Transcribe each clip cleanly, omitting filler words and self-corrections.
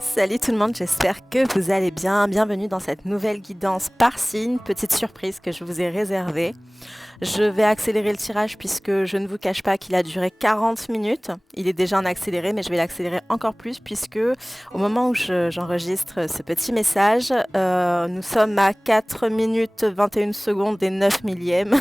Salut tout le monde, j'espère que vous allez bien. Bienvenue dans cette nouvelle guidance par signe, petite surprise que je vous ai réservée. Je vais accélérer le tirage puisque je ne vous cache pas qu'il a duré 40 minutes. Il est déjà en accéléré, mais je vais l'accélérer encore plus puisque au moment où j'enregistre ce petit message, nous sommes à 4 minutes 21 secondes et 9 millièmes.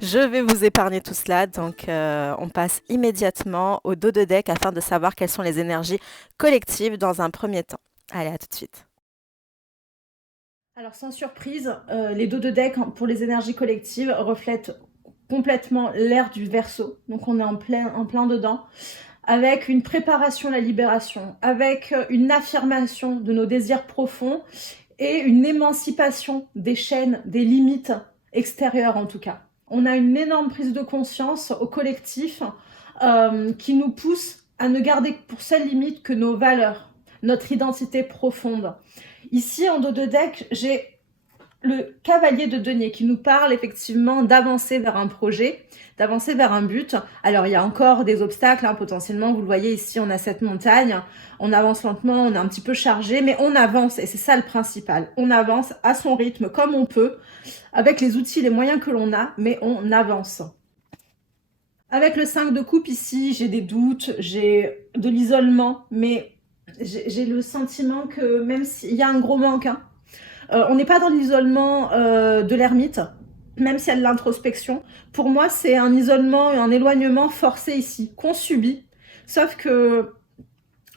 Je vais vous épargner tout cela, donc on passe immédiatement au dos de deck afin de savoir quelles sont les énergies collectives dans un premier temps. Allez, à tout de suite. Alors sans surprise, les dos de deck pour les énergies collectives reflètent complètement l'ère du Verseau, donc on est en plein dedans, avec une préparation à la libération, avec une affirmation de nos désirs profonds et une émancipation des chaînes, des limites extérieures en tout cas. On a une énorme prise de conscience au collectif qui nous pousse à ne garder pour seule limite que nos valeurs, notre identité profonde. Ici, en dos de deck, j'ai le cavalier de denier qui nous parle effectivement d'avancer vers un projet, d'avancer vers un but. Alors il y a encore des obstacles, potentiellement, vous le voyez ici, on a cette montagne, on avance lentement, on est un petit peu chargé, mais on avance et c'est ça le principal. On avance à son rythme, comme on peut, avec les outils, les moyens que l'on a, mais on avance. Avec le 5 de coupe ici, j'ai des doutes, j'ai de l'isolement, mais j'ai le sentiment que même s'il y a un gros manque, on n'est pas dans l'isolement de l'ermite, même s'il y a de l'introspection. Pour moi, c'est un isolement et un éloignement forcé ici, qu'on subit. Sauf que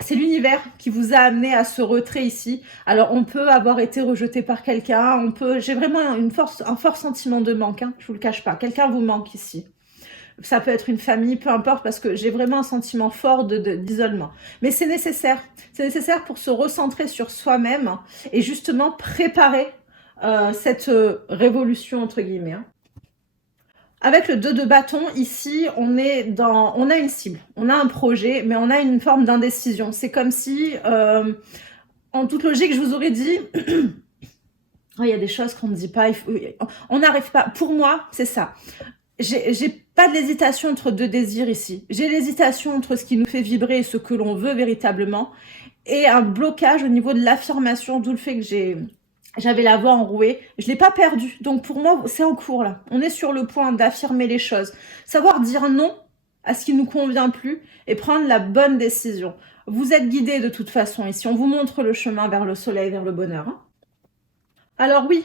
c'est l'univers qui vous a amené à ce retrait ici. Alors, on peut avoir été rejeté par quelqu'un, j'ai vraiment un fort sentiment de manque, je vous le cache pas. Quelqu'un vous manque ici. Ça peut être une famille, peu importe, parce que j'ai vraiment un sentiment fort d'isolement. Mais c'est nécessaire. C'est nécessaire pour se recentrer sur soi-même et justement préparer cette révolution, entre guillemets. Avec le 2 de bâton, ici, on a une cible, on a un projet, mais on a une forme d'indécision. C'est comme si, en toute logique, je vous aurais dit... Il y a des choses qu'on ne dit pas, on n'arrive pas. Pour moi, c'est ça. J'ai pas de l'hésitation entre deux désirs ici. J'ai l'hésitation entre ce qui nous fait vibrer et ce que l'on veut véritablement, et un blocage au niveau de l'affirmation, d'où le fait que j'avais la voix enrouée. Je l'ai pas perdue. Donc pour moi, c'est en cours là. On est sur le point d'affirmer les choses. Savoir dire non à ce qui nous convient plus et prendre la bonne décision. Vous êtes guidés de toute façon ici. On vous montre le chemin vers le soleil, vers le bonheur. Alors oui,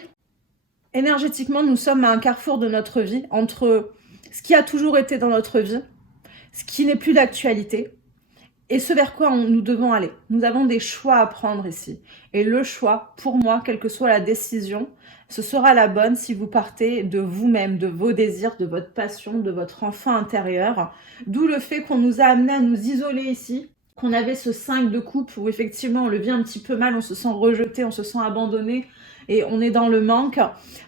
énergétiquement, nous sommes à un carrefour de notre vie, entre ce qui a toujours été dans notre vie, ce qui n'est plus d'actualité, et ce vers quoi nous devons aller. Nous avons des choix à prendre ici. Et le choix, pour moi, quelle que soit la décision, ce sera la bonne si vous partez de vous-même, de vos désirs, de votre passion, de votre enfant intérieur. D'où le fait qu'on nous a amené à nous isoler ici, qu'on avait ce 5 de coupe où effectivement on le vit un petit peu mal, on se sent rejeté, on se sent abandonné et on est dans le manque.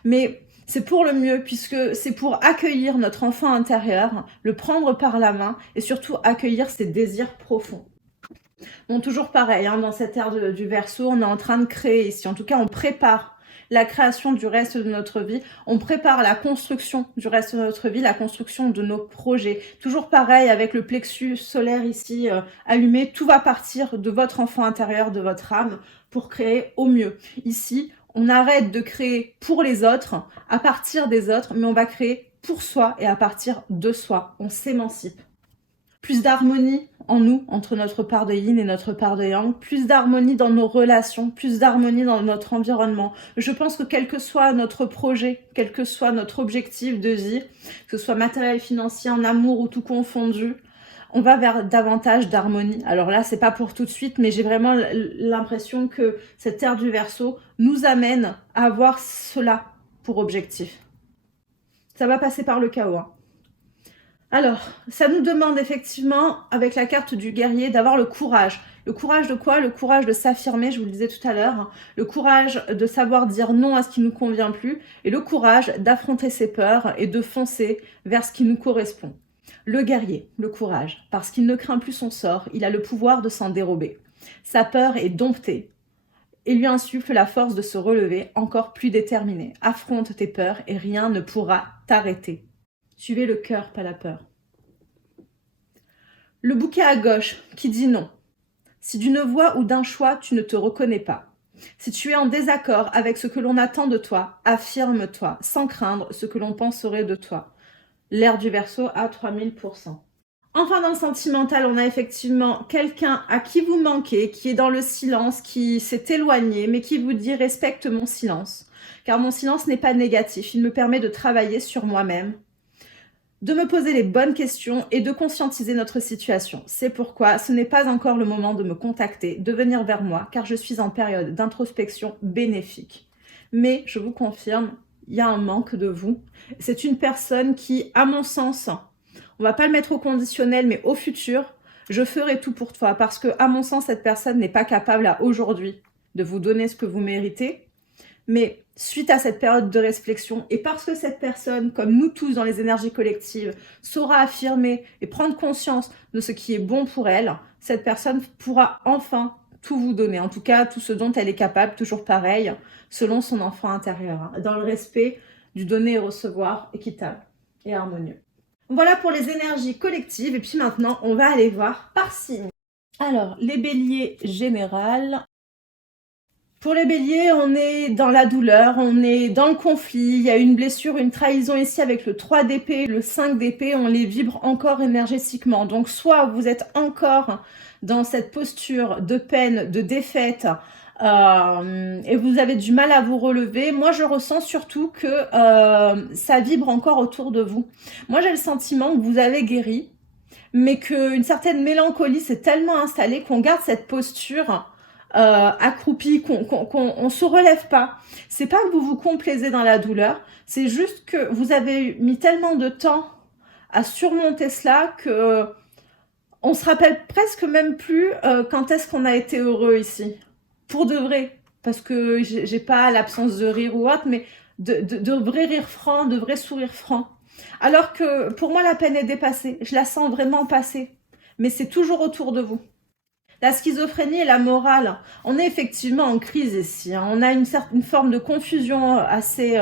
Mais c'est pour le mieux puisque c'est pour accueillir notre enfant intérieur, le prendre par la main et surtout accueillir ses désirs profonds. Bon, toujours pareil, dans cette ère du Verseau, on est en train de créer ici. En tout cas, on prépare la création du reste de notre vie. On prépare la construction du reste de notre vie, la construction de nos projets. Toujours pareil avec le plexus solaire ici allumé. Tout va partir de votre enfant intérieur, de votre âme pour créer au mieux. Ici, on arrête de créer pour les autres, à partir des autres, mais on va créer pour soi et à partir de soi. On s'émancipe. Plus d'harmonie en nous, entre notre part de yin et notre part de yang, plus d'harmonie dans nos relations, plus d'harmonie dans notre environnement. Je pense que quel que soit notre projet, quel que soit notre objectif de vie, que ce soit matériel, financier, en amour ou tout confondu, on va vers davantage d'harmonie. Alors là, c'est pas pour tout de suite, mais j'ai vraiment l'impression que cette ère du Verseau nous amène à avoir cela pour objectif. Ça va passer par le chaos. Alors, ça nous demande effectivement, avec la carte du guerrier, d'avoir le courage. Le courage de quoi? Le courage de s'affirmer, je vous le disais tout à l'heure. Le courage de savoir dire non à ce qui ne nous convient plus. Et le courage d'affronter ses peurs et de foncer vers ce qui nous correspond. Le guerrier, le courage, parce qu'il ne craint plus son sort, il a le pouvoir de s'en dérober. Sa peur est domptée et lui insuffle la force de se relever encore plus déterminé. Affronte tes peurs et rien ne pourra t'arrêter. Suivez le cœur, pas la peur. Le bouquet à gauche qui dit non. Si d'une voix ou d'un choix, tu ne te reconnais pas. Si tu es en désaccord avec ce que l'on attend de toi, affirme-toi, sans craindre ce que l'on penserait de toi. L'ère du Verseau à 3000%. Enfin, dans le sentimental, on a effectivement quelqu'un à qui vous manquez, qui est dans le silence, qui s'est éloigné, mais qui vous dit « respecte mon silence ». Car mon silence n'est pas négatif, il me permet de travailler sur moi-même, de me poser les bonnes questions et de conscientiser notre situation. C'est pourquoi ce n'est pas encore le moment de me contacter, de venir vers moi, car je suis en période d'introspection bénéfique. Mais je vous confirme, il y a un manque de vous. C'est une personne qui, à mon sens, on va pas le mettre au conditionnel, mais au futur, je ferai tout pour toi. Parce que, à mon sens, cette personne n'est pas capable à aujourd'hui de vous donner ce que vous méritez. Mais suite à cette période de réflexion, et parce que cette personne, comme nous tous dans les énergies collectives, saura affirmer et prendre conscience de ce qui est bon pour elle, cette personne pourra enfin tout vous donner. En tout cas, tout ce dont elle est capable, toujours pareil, selon son enfant intérieur, dans le respect du donner et recevoir équitable et harmonieux. Voilà pour les énergies collectives. Et puis maintenant, on va aller voir par signe. Alors, les béliers générales. Pour les béliers, on est dans la douleur, on est dans le conflit. Il y a une blessure, une trahison ici avec le 3 d'épée, le 5 d'épée. On les vibre encore énergétiquement. Donc, soit vous êtes encore dans cette posture de peine, de défaite, et vous avez du mal à vous relever. Moi, je ressens surtout que ça vibre encore autour de vous. Moi, j'ai le sentiment que vous avez guéri, mais qu'une certaine mélancolie s'est tellement installée qu'on garde cette posture accroupie, qu'on se relève pas. C'est pas que vous vous complaisez dans la douleur, c'est juste que vous avez mis tellement de temps à surmonter cela que on se rappelle presque même plus quand est-ce qu'on a été heureux ici. Pour de vrai, parce que j'ai pas l'absence de rire ou autre, mais de vrai rire franc, de vrai sourire franc. Alors que pour moi, la peine est dépassée. Je la sens vraiment passer. Mais c'est toujours autour de vous. La schizophrénie et la morale. On est effectivement en crise ici. Hein. On a une forme de confusion assez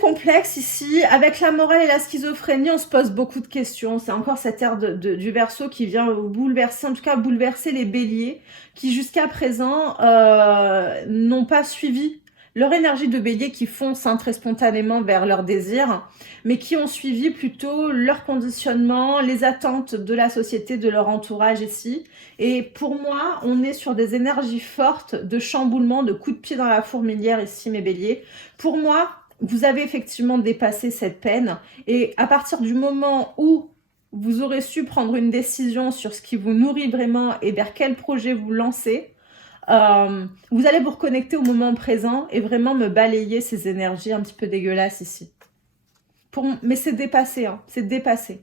complexe ici. Avec la morale et la schizophrénie, on se pose beaucoup de questions. C'est encore cette ère du Verseau qui vient bouleverser, en tout cas bouleverser les béliers, qui jusqu'à présent n'ont pas suivi leur énergie de bélier, qui foncent très spontanément vers leurs désirs, mais qui ont suivi plutôt leur conditionnement, les attentes de la société, de leur entourage ici. Et pour moi, on est sur des énergies fortes de chamboulement, de coups de pied dans la fourmilière ici, mes béliers. Pour moi, vous avez effectivement dépassé cette peine, et à partir du moment où vous aurez su prendre une décision sur ce qui vous nourrit vraiment et vers quel projet vous lancez, vous allez vous reconnecter au moment présent et vraiment me balayer ces énergies un petit peu dégueulasses ici. Mais c'est dépassé, hein, c'est dépassé.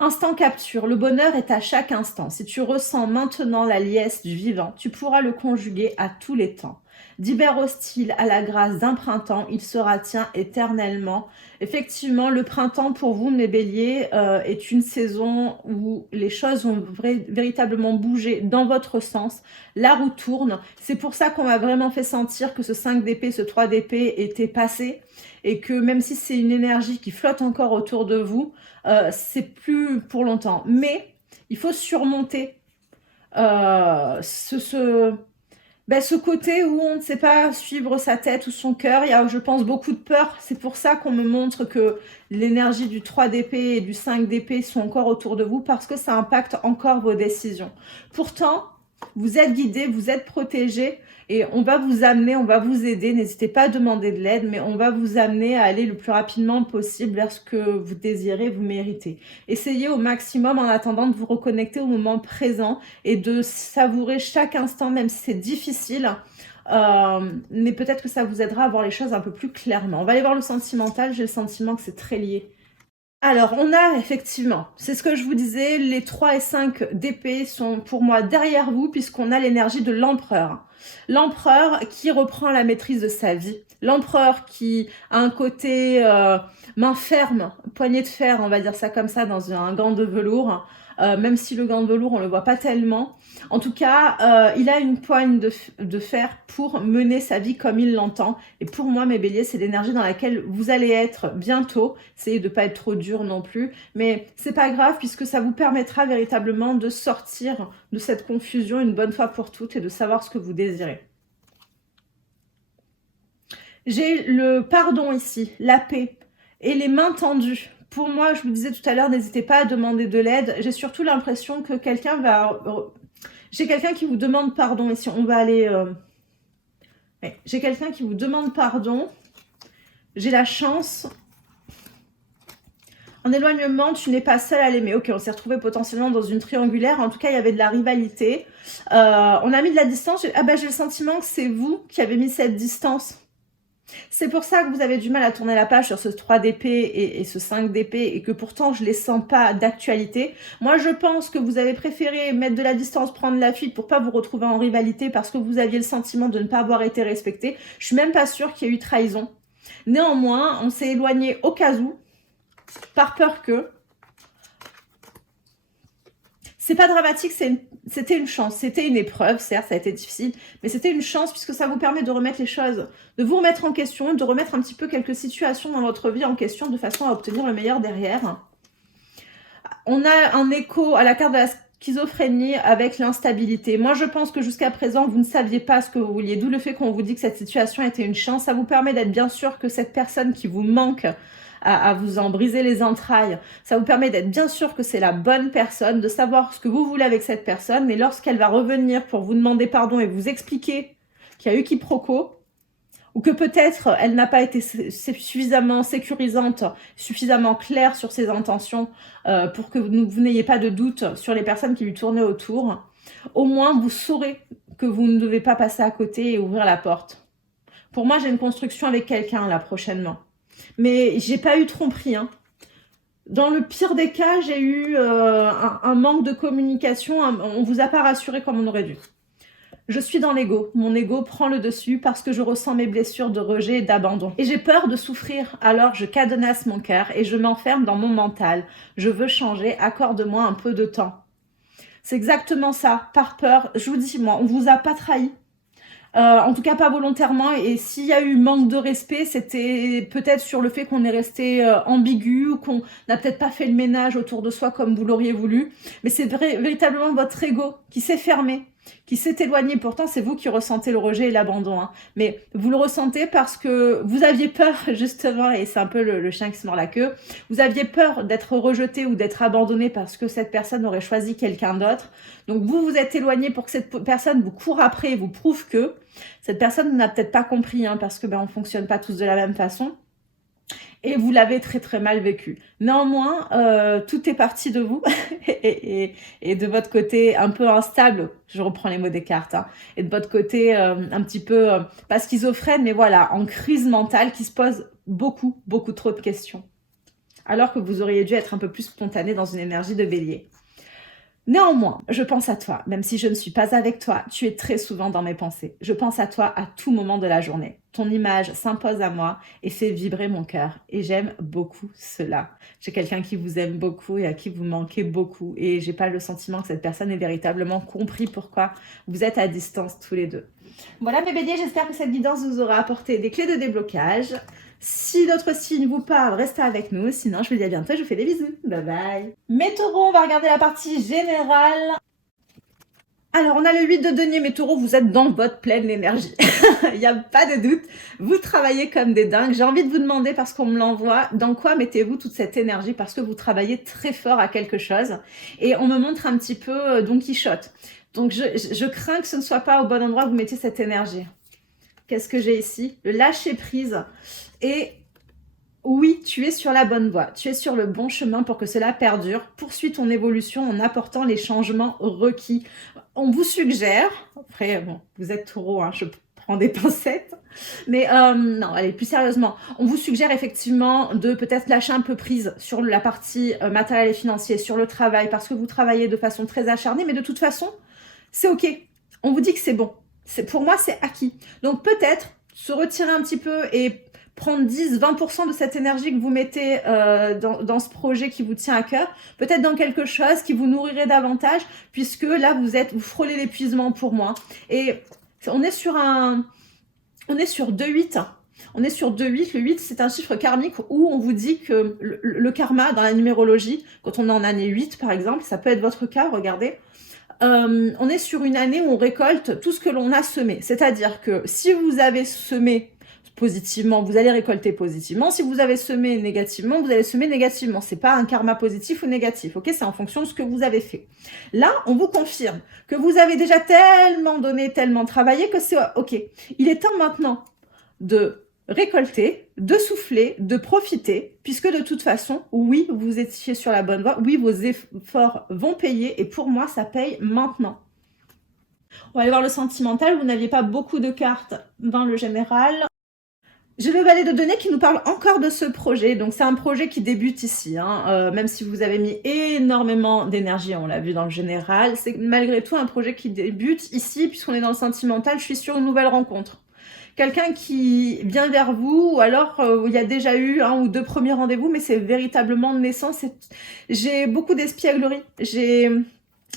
Instant capture, le bonheur est à chaque instant. Si tu ressens maintenant la liesse du vivant, tu pourras le conjuguer à tous les temps. D'hiver hostile à la grâce d'un printemps, il sera tien éternellement. Effectivement, le printemps pour vous, mes béliers, est une saison où les choses vont véritablement bouger dans votre sens. La roue tourne. C'est pour ça qu'on m'a vraiment fait sentir que ce 5 d'épée, ce 3 d'épée était passé. Et que même si c'est une énergie qui flotte encore autour de vous, c'est plus pour longtemps. Mais il faut surmonter ce côté où on ne sait pas suivre sa tête ou son cœur. Il y a, je pense, beaucoup de peur. C'est pour ça qu'on me montre que l'énergie du 3 d'épée et du 5 d'épée sont encore autour de vous, parce que ça impacte encore vos décisions. Pourtant, vous êtes guidés, vous êtes protégés, et on va vous amener, on va vous aider. N'hésitez pas à demander de l'aide, mais on va vous amener à aller le plus rapidement possible vers ce que vous désirez, vous méritez. Essayez au maximum en attendant de vous reconnecter au moment présent et de savourer chaque instant, même si c'est difficile. Mais peut-être que ça vous aidera à voir les choses un peu plus clairement. On va aller voir le sentimental. J'ai le sentiment que c'est très lié. Alors, on a effectivement, c'est ce que je vous disais, les 3 et 5 d'épée sont pour moi derrière vous, puisqu'on a l'énergie de l'empereur. L'empereur qui reprend la maîtrise de sa vie. L'empereur qui a un côté main ferme, poignée de fer, on va dire ça comme ça, dans un gant de velours, même si le gant de velours, on le voit pas tellement. En tout cas, il a une poigne de fer pour mener sa vie comme il l'entend. Et pour moi, mes béliers, c'est l'énergie dans laquelle vous allez être bientôt. Essayez de pas être trop dur non plus. Mais c'est pas grave puisque ça vous permettra véritablement de sortir de cette confusion une bonne fois pour toutes et de savoir ce que vous désirez. J'ai le pardon ici, la paix et les mains tendues. Pour moi, je vous disais tout à l'heure, n'hésitez pas à demander de l'aide. J'ai surtout l'impression que quelqu'un va... J'ai quelqu'un qui vous demande pardon ici. On va aller... Ouais. J'ai quelqu'un qui vous demande pardon. J'ai la chance. En éloignement, tu n'es pas seul à l'aimer. Ok, on s'est retrouvé potentiellement dans une triangulaire. En tout cas, il y avait de la rivalité. On a mis de la distance. Ah ben, j'ai le sentiment que c'est vous qui avez mis cette distance. C'est pour ça que vous avez du mal à tourner la page sur ce 3 d'épée et ce 5 d'épée et que pourtant je les sens pas d'actualité. Moi je pense que vous avez préféré mettre de la distance, prendre la fuite pour pas vous retrouver en rivalité parce que vous aviez le sentiment de ne pas avoir été respecté. Je suis même pas sûre qu'il y ait eu trahison. Néanmoins, on s'est éloigné au cas où, par peur que... C'est pas dramatique, c'était une chance, c'était une épreuve, certes, ça a été difficile, mais c'était une chance puisque ça vous permet de remettre les choses, de vous remettre en question, de remettre un petit peu quelques situations dans votre vie en question de façon à obtenir le meilleur derrière. On a un écho à la carte de la schizophrénie avec l'instabilité. Moi, je pense que jusqu'à présent, vous ne saviez pas ce que vous vouliez, d'où le fait qu'on vous dit que cette situation était une chance. Ça vous permet d'être bien sûr que cette personne qui vous manque à vous en briser les entrailles. Ça vous permet d'être bien sûr que c'est la bonne personne, de savoir ce que vous voulez avec cette personne, mais lorsqu'elle va revenir pour vous demander pardon et vous expliquer qu'il y a eu quiproquo, ou que peut-être elle n'a pas été suffisamment sécurisante, suffisamment claire sur ses intentions pour que vous n'ayez pas de doute sur les personnes qui lui tournaient autour, au moins vous saurez que vous ne devez pas passer à côté et ouvrir la porte. Pour moi, j'ai une construction avec quelqu'un là prochainement. Mais j'ai pas eu tromperie. Hein. Dans le pire des cas, j'ai eu un manque de communication. On vous a pas rassuré comme on aurait dû. Je suis dans l'ego. Mon ego prend le dessus parce que je ressens mes blessures de rejet et d'abandon. Et j'ai peur de souffrir. Alors je cadenasse mon cœur et je m'enferme dans mon mental. Je veux changer. Accorde-moi un peu de temps. C'est exactement ça. Par peur. Je vous dis, moi, on vous a pas trahi. En tout cas pas volontairement, et s'il y a eu manque de respect, c'était peut-être sur le fait qu'on est resté ambigu, ou qu'on n'a peut-être pas fait le ménage autour de soi comme vous l'auriez voulu, mais c'est véritablement votre ego qui s'est fermé, qui s'est éloigné. Pourtant c'est vous qui ressentez le rejet et l'abandon, hein. Mais vous le ressentez parce que vous aviez peur justement, et c'est un peu le chien qui se mord la queue, vous aviez peur d'être rejeté ou d'être abandonné parce que cette personne aurait choisi quelqu'un d'autre. Donc vous vous êtes éloigné pour que cette personne vous court après et vous prouve que cette personne n'a peut-être pas compris, hein, parce que on fonctionne pas tous de la même façon. Et vous l'avez très très mal vécu. Néanmoins, tout est parti de vous et de votre côté un peu instable, je reprends les mots des cartes, hein, et de votre côté un petit peu, pas schizophrène, mais voilà, en crise mentale qui se pose beaucoup trop de questions. Alors que vous auriez dû être un peu plus spontané dans une énergie de bélier. Néanmoins, je pense à toi, même si je ne suis pas avec toi, tu es très souvent dans mes pensées. Je pense à toi à tout moment de la journée. Ton image s'impose à moi et fait vibrer mon cœur. Et j'aime beaucoup cela. J'ai quelqu'un qui vous aime beaucoup et à qui vous manquez beaucoup. Et j'ai pas le sentiment que cette personne ait véritablement compris pourquoi vous êtes à distance tous les deux. Voilà mes béliers, j'espère que cette guidance vous aura apporté des clés de déblocage. Si d'autres signes vous parlent, restez avec nous. Sinon, je vous dis à bientôt. Je vous fais des bisous. Bye bye. Mes taureaux, on va regarder la partie générale. Alors, on a le 8 de denier. Mes taureaux, vous êtes dans votre pleine énergie. Il n'y a pas de doute. Vous travaillez comme des dingues. J'ai envie de vous demander, parce qu'on me l'envoie, dans quoi mettez-vous toute cette énergie? Parce que vous travaillez très fort à quelque chose. Et on me montre un petit peu Don Quichotte. Donc, je crains que ce ne soit pas au bon endroit que vous mettiez cette énergie. Qu'est-ce que j'ai ici? Le lâcher prise. Et oui, tu es sur la bonne voie. Tu es sur le bon chemin pour que cela perdure. Poursuis ton évolution en apportant les changements requis. On vous suggère, après, bon, vous êtes taureau, hein, je prends des pincettes, mais non, allez, plus sérieusement, on vous suggère effectivement de peut-être lâcher un peu prise sur la partie matérielle et financière, sur le travail, parce que vous travaillez de façon très acharnée, mais de toute façon, c'est ok. On vous dit que c'est bon. Pour moi, c'est acquis. Donc peut-être se retirer un petit peu et prendre 10-20% de cette énergie que vous mettez dans ce projet qui vous tient à cœur, peut-être dans quelque chose qui vous nourrirait davantage, puisque là, vous frôlez l'épuisement pour moi. Et on est sur 2-8. On est sur 2-8. Le 8, c'est un chiffre karmique où on vous dit que le karma, dans la numérologie, quand on est en année 8, par exemple, ça peut être votre cas, regardez, on est sur une année où on récolte tout ce que l'on a semé. C'est-à-dire que si vous avez semé positivement, vous allez récolter positivement. Si vous avez semé négativement, vous allez semer négativement. C'est pas un karma positif ou négatif, ok? C'est en fonction de ce que vous avez fait. Là, on vous confirme que vous avez déjà tellement donné, tellement travaillé que c'est ok. Il est temps maintenant de récolter, de souffler, de profiter, puisque de toute façon, oui, vous étiez sur la bonne voie, oui, vos efforts vont payer, et pour moi, ça paye maintenant. On va aller voir le sentimental, vous n'aviez pas beaucoup de cartes dans le général. J'ai le valet de denier qui nous parle encore de ce projet, donc c'est un projet qui débute ici, hein. Même si vous avez mis énormément d'énergie, on l'a vu dans le général, c'est malgré tout un projet qui débute ici, puisqu'on est dans le sentimental, je suis sur une nouvelle rencontre. Quelqu'un qui vient vers vous, ou alors il y a déjà eu 1 ou 2 premiers rendez-vous, mais c'est véritablement naissant. J'ai beaucoup d'espièglerie,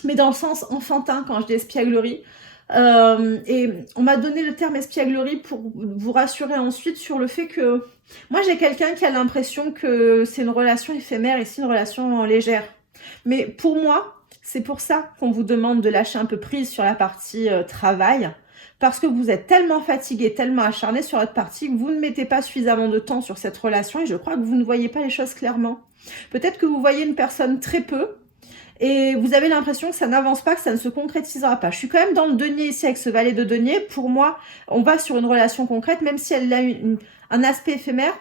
mais dans le sens enfantin quand je dis espièglerie. Et on m'a donné le terme espièglerie pour vous rassurer ensuite sur le fait que moi j'ai quelqu'un qui a l'impression que c'est une relation éphémère et c'est une relation légère. Mais pour moi, c'est pour ça qu'on vous demande de lâcher un peu prise sur la partie travail. Parce que vous êtes tellement fatigué, tellement acharné sur votre partie que vous ne mettez pas suffisamment de temps sur cette relation et je crois que vous ne voyez pas les choses clairement. Peut-être que vous voyez une personne très peu et vous avez l'impression que ça n'avance pas, que ça ne se concrétisera pas. Je suis quand même dans le denier ici avec ce valet de denier. Pour moi, on va sur une relation concrète, même si elle a un aspect éphémère.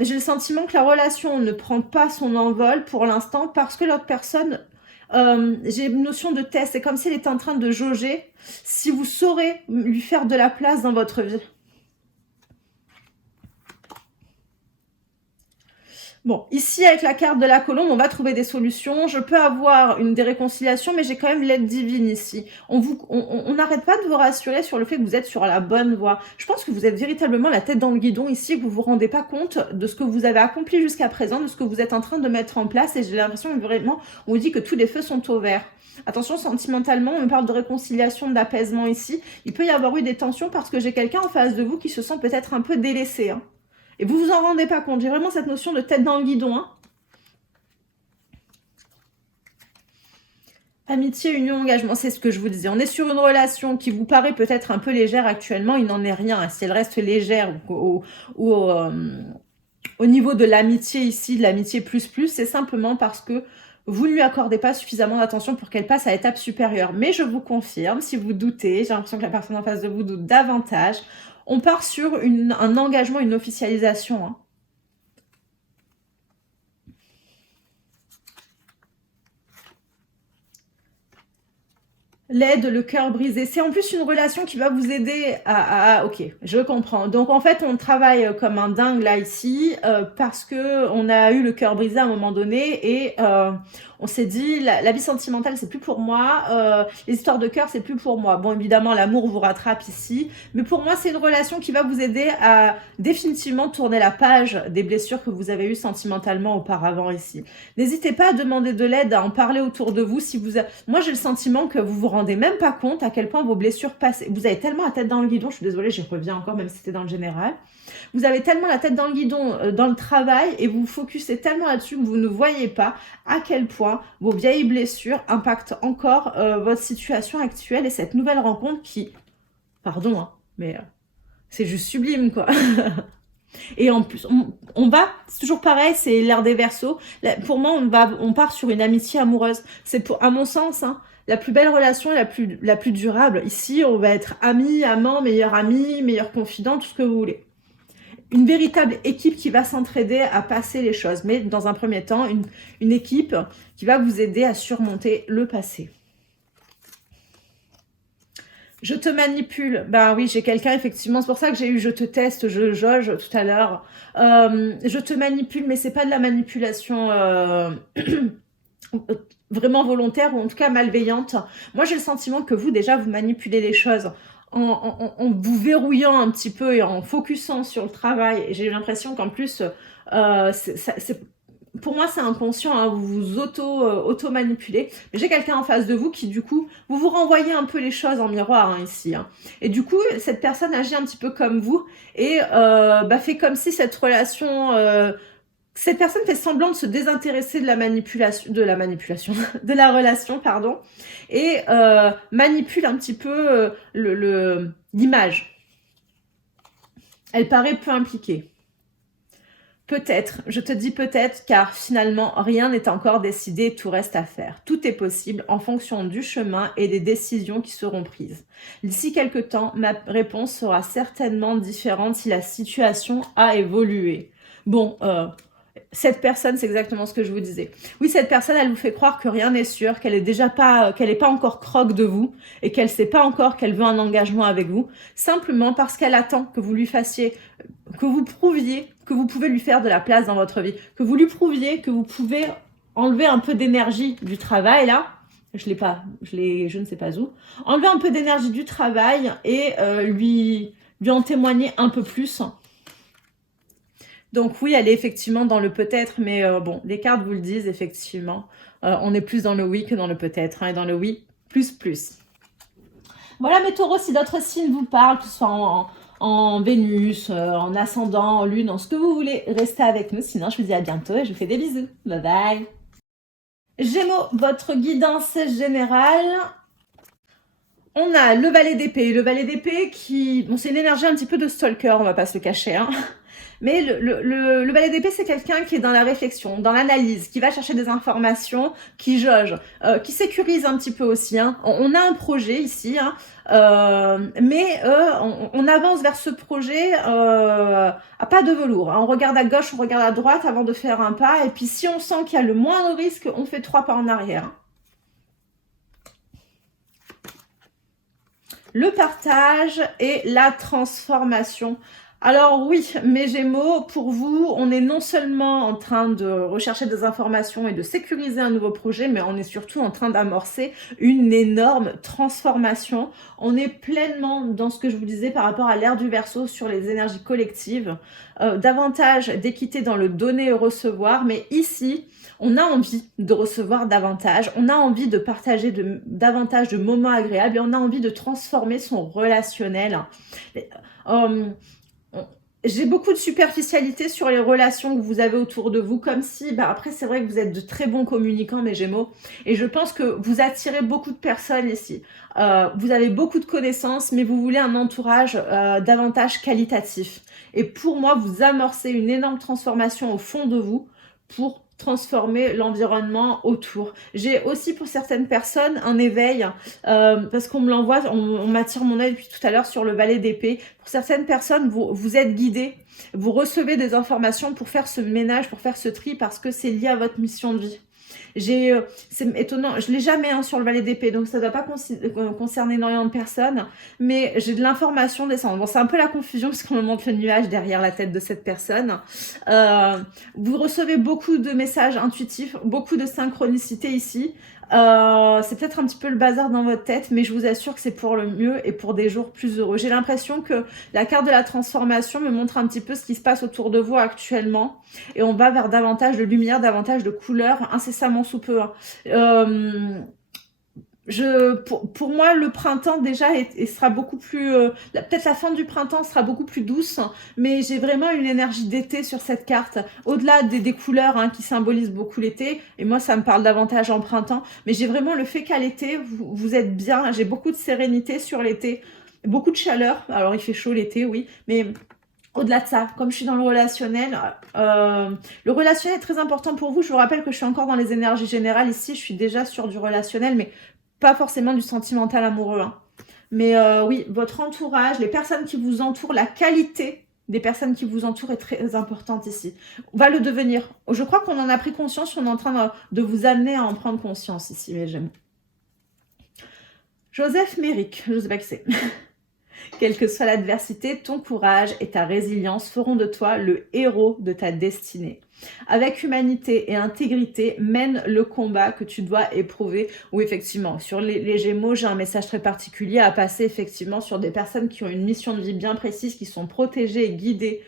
J'ai le sentiment que la relation ne prend pas son envol pour l'instant parce que l'autre personne... j'ai une notion de test, c'est comme si elle était en train de jauger si vous saurez lui faire de la place dans votre vie. Bon, ici avec la carte de la colombe, on va trouver des solutions. Je peux avoir des réconciliations, mais j'ai quand même l'aide divine ici. On n'arrête pas de vous rassurer sur le fait que vous êtes sur la bonne voie. Je pense que vous êtes véritablement la tête dans le guidon ici, que vous vous rendez pas compte de ce que vous avez accompli jusqu'à présent, de ce que vous êtes en train de mettre en place. Et j'ai l'impression que vraiment, on vous dit que tous les feux sont au vert. Attention, sentimentalement, on parle de réconciliation, d'apaisement ici. Il peut y avoir eu des tensions parce que j'ai quelqu'un en face de vous qui se sent peut-être un peu délaissé, hein. Et vous vous en rendez pas compte. J'ai vraiment cette notion de tête dans le guidon, hein. Amitié, union, engagement, c'est ce que je vous disais. On est sur une relation qui vous paraît peut-être un peu légère actuellement. Il n'en est rien. Si elle reste légère au niveau de l'amitié ici, de l'amitié plus, c'est simplement parce que vous ne lui accordez pas suffisamment d'attention pour qu'elle passe à l'étape supérieure. Mais je vous confirme, si vous doutez, j'ai l'impression que la personne en face de vous doute davantage, on part sur un engagement, une officialisation, hein. L'aide, le cœur brisé. C'est en plus une relation qui va vous aider ok, je comprends. Donc en fait, on travaille comme un dingue là ici parce que on a eu le cœur brisé à un moment donné et on s'est dit la vie sentimentale c'est plus pour moi, les histoires de cœur c'est plus pour moi. Bon évidemment l'amour vous rattrape ici, mais pour moi c'est une relation qui va vous aider à définitivement tourner la page des blessures que vous avez eues sentimentalement auparavant ici. N'hésitez pas à demander de l'aide, à en parler autour de vous. Moi j'ai le sentiment que vous vous rendez même pas compte à quel point vos blessures passent. Vous avez tellement la tête dans le guidon, je suis désolée, j'y reviens encore même si c'était dans le général. Vous avez tellement la tête dans le guidon dans le travail et vous vous focussez tellement là-dessus que vous ne voyez pas à quel point vos vieilles blessures impactent encore votre situation actuelle et cette nouvelle rencontre qui, pardon, hein, mais c'est juste sublime quoi. Et en plus, on va, c'est toujours pareil, c'est l'ère des Verseaux. Pour moi, on part sur une amitié amoureuse. C'est à mon sens, hein, la plus belle relation, la plus durable. Ici, on va être amis, amants, meilleurs confidents, tout ce que vous voulez. Une véritable équipe qui va s'entraider à passer les choses. Mais dans un premier temps, une équipe qui va vous aider à surmonter le passé. Je te manipule. Ben oui, j'ai quelqu'un, effectivement. C'est pour ça que j'ai eu je te teste, je jauge tout à l'heure. Je te manipule, mais c'est pas de la manipulation vraiment volontaire ou en tout cas malveillante. Moi, j'ai le sentiment que vous, déjà, vous manipulez les choses en vous verrouillant un petit peu et en focusant sur le travail. J'ai l'impression qu'en plus, pour moi, c'est inconscient, hein, vous vous auto-manipulez. Mais j'ai quelqu'un en face de vous qui, du coup, vous renvoyez un peu les choses en miroir, hein, ici. Hein. Et du coup, cette personne agit un petit peu comme vous et fait comme si cette relation... cette personne fait semblant de se désintéresser de la manipulation, de la relation, pardon, et manipule un petit peu l'image. Elle paraît peu impliquée. Peut-être, je te dis peut-être, car finalement, rien n'est encore décidé, tout reste à faire. Tout est possible en fonction du chemin et des décisions qui seront prises. D'ici quelque temps, ma réponse sera certainement différente si la situation a évolué. Bon, cette personne, c'est exactement ce que je vous disais. Oui, cette personne, elle vous fait croire que rien n'est sûr, qu'elle est pas encore croque de vous et qu'elle sait pas encore qu'elle veut un engagement avec vous, simplement parce qu'elle attend que vous lui fassiez, que vous prouviez que vous pouvez lui faire de la place dans votre vie, que vous lui prouviez que vous pouvez enlever un peu d'énergie du travail là. Je ne sais pas où. Enlever un peu d'énergie du travail et lui en témoigner un peu plus. Donc oui, elle est effectivement dans le peut-être, mais bon, les cartes vous le disent, effectivement. On est plus dans le oui que dans le peut-être, hein, et dans le oui, plus. Voilà mes taureaux, si d'autres signes vous parlent, que ce soit en Vénus, en ascendant, en lune, en ce que vous voulez, restez avec nous. Sinon, je vous dis à bientôt et je vous fais des bisous. Bye bye. Gémeaux, votre guidance générale. On a le valet d'épée. Le valet d'épée qui... Bon, c'est une énergie un petit peu de stalker, on va pas se le cacher, hein. Mais le valet d'épée, c'est quelqu'un qui est dans la réflexion, dans l'analyse, qui va chercher des informations, qui jauge, qui sécurise un petit peu aussi. Hein. On a un projet ici, hein, mais on avance vers ce projet à pas de velours. Hein. On regarde à gauche, on regarde à droite avant de faire un pas. Et puis si on sent qu'il y a le moindre risque, on fait 3 pas en arrière. Le partage et la transformation. Alors oui, mes Gémeaux, pour vous, on est non seulement en train de rechercher des informations et de sécuriser un nouveau projet, mais on est surtout en train d'amorcer une énorme transformation. On est pleinement dans ce que je vous disais par rapport à l'ère du Verseau sur les énergies collectives, davantage d'équité dans le donner et recevoir, mais ici, on a envie de recevoir davantage, on a envie de partager davantage de moments agréables et on a envie de transformer son relationnel. J'ai beaucoup de superficialité sur les relations que vous avez autour de vous, comme si, après c'est vrai que vous êtes de très bons communicants, mes Gémeaux, et je pense que vous attirez beaucoup de personnes ici. Vous avez beaucoup de connaissances, mais vous voulez un entourage davantage qualitatif. Et pour moi, vous amorcez une énorme transformation au fond de vous pour transformer l'environnement autour. J'ai aussi pour certaines personnes un éveil, parce qu'on me l'envoie, on m'attire mon œil depuis tout à l'heure sur le valet d'épée. Pour certaines personnes, vous êtes guidés, vous recevez des informations pour faire ce ménage, pour faire ce tri, parce que c'est lié à votre mission de vie. C'est étonnant, je l'ai jamais sur le valet d'épée, donc ça ne doit pas concerner énormément de personnes, mais j'ai de l'information descendre. Bon, c'est un peu la confusion parce qu'on me montre le nuage derrière la tête de cette personne. Vous recevez beaucoup de messages intuitifs, beaucoup de synchronicité ici. C'est peut-être un petit peu le bazar dans votre tête, mais je vous assure que c'est pour le mieux et pour des jours plus heureux. J'ai l'impression que la carte de la transformation me montre un petit peu ce qui se passe autour de vous actuellement et on va vers davantage de lumière, davantage de couleurs, incessamment sous peu. Pour moi, le printemps déjà sera beaucoup plus... peut-être la fin du printemps sera beaucoup plus douce, mais j'ai vraiment une énergie d'été sur cette carte. Au-delà des couleurs qui symbolisent beaucoup l'été, et moi ça me parle davantage en printemps, mais j'ai vraiment le fait qu'à l'été, vous êtes bien. J'ai beaucoup de sérénité sur l'été, beaucoup de chaleur. Alors il fait chaud l'été, oui, mais... Au-delà de ça, comme je suis dans le relationnel est très important pour vous. Je vous rappelle que je suis encore dans les énergies générales ici. Je suis déjà sur du relationnel, mais pas forcément du sentimental amoureux. Hein. Mais oui, votre entourage, les personnes qui vous entourent, la qualité des personnes qui vous entourent est très importante ici. On va le devenir. Je crois qu'on en a pris conscience, on est en train de vous amener à en prendre conscience ici, mes Gémeaux. Joseph Méric, je ne sais pas qui c'est. Quelle que soit l'adversité, ton courage et ta résilience feront de toi le héros de ta destinée. avec humanité et intégrité, mène le combat que tu dois éprouver. Ou effectivement, sur les Gémeaux, j'ai un message très particulier à passer effectivement sur des personnes qui ont une mission de vie bien précise, qui sont protégées et guidées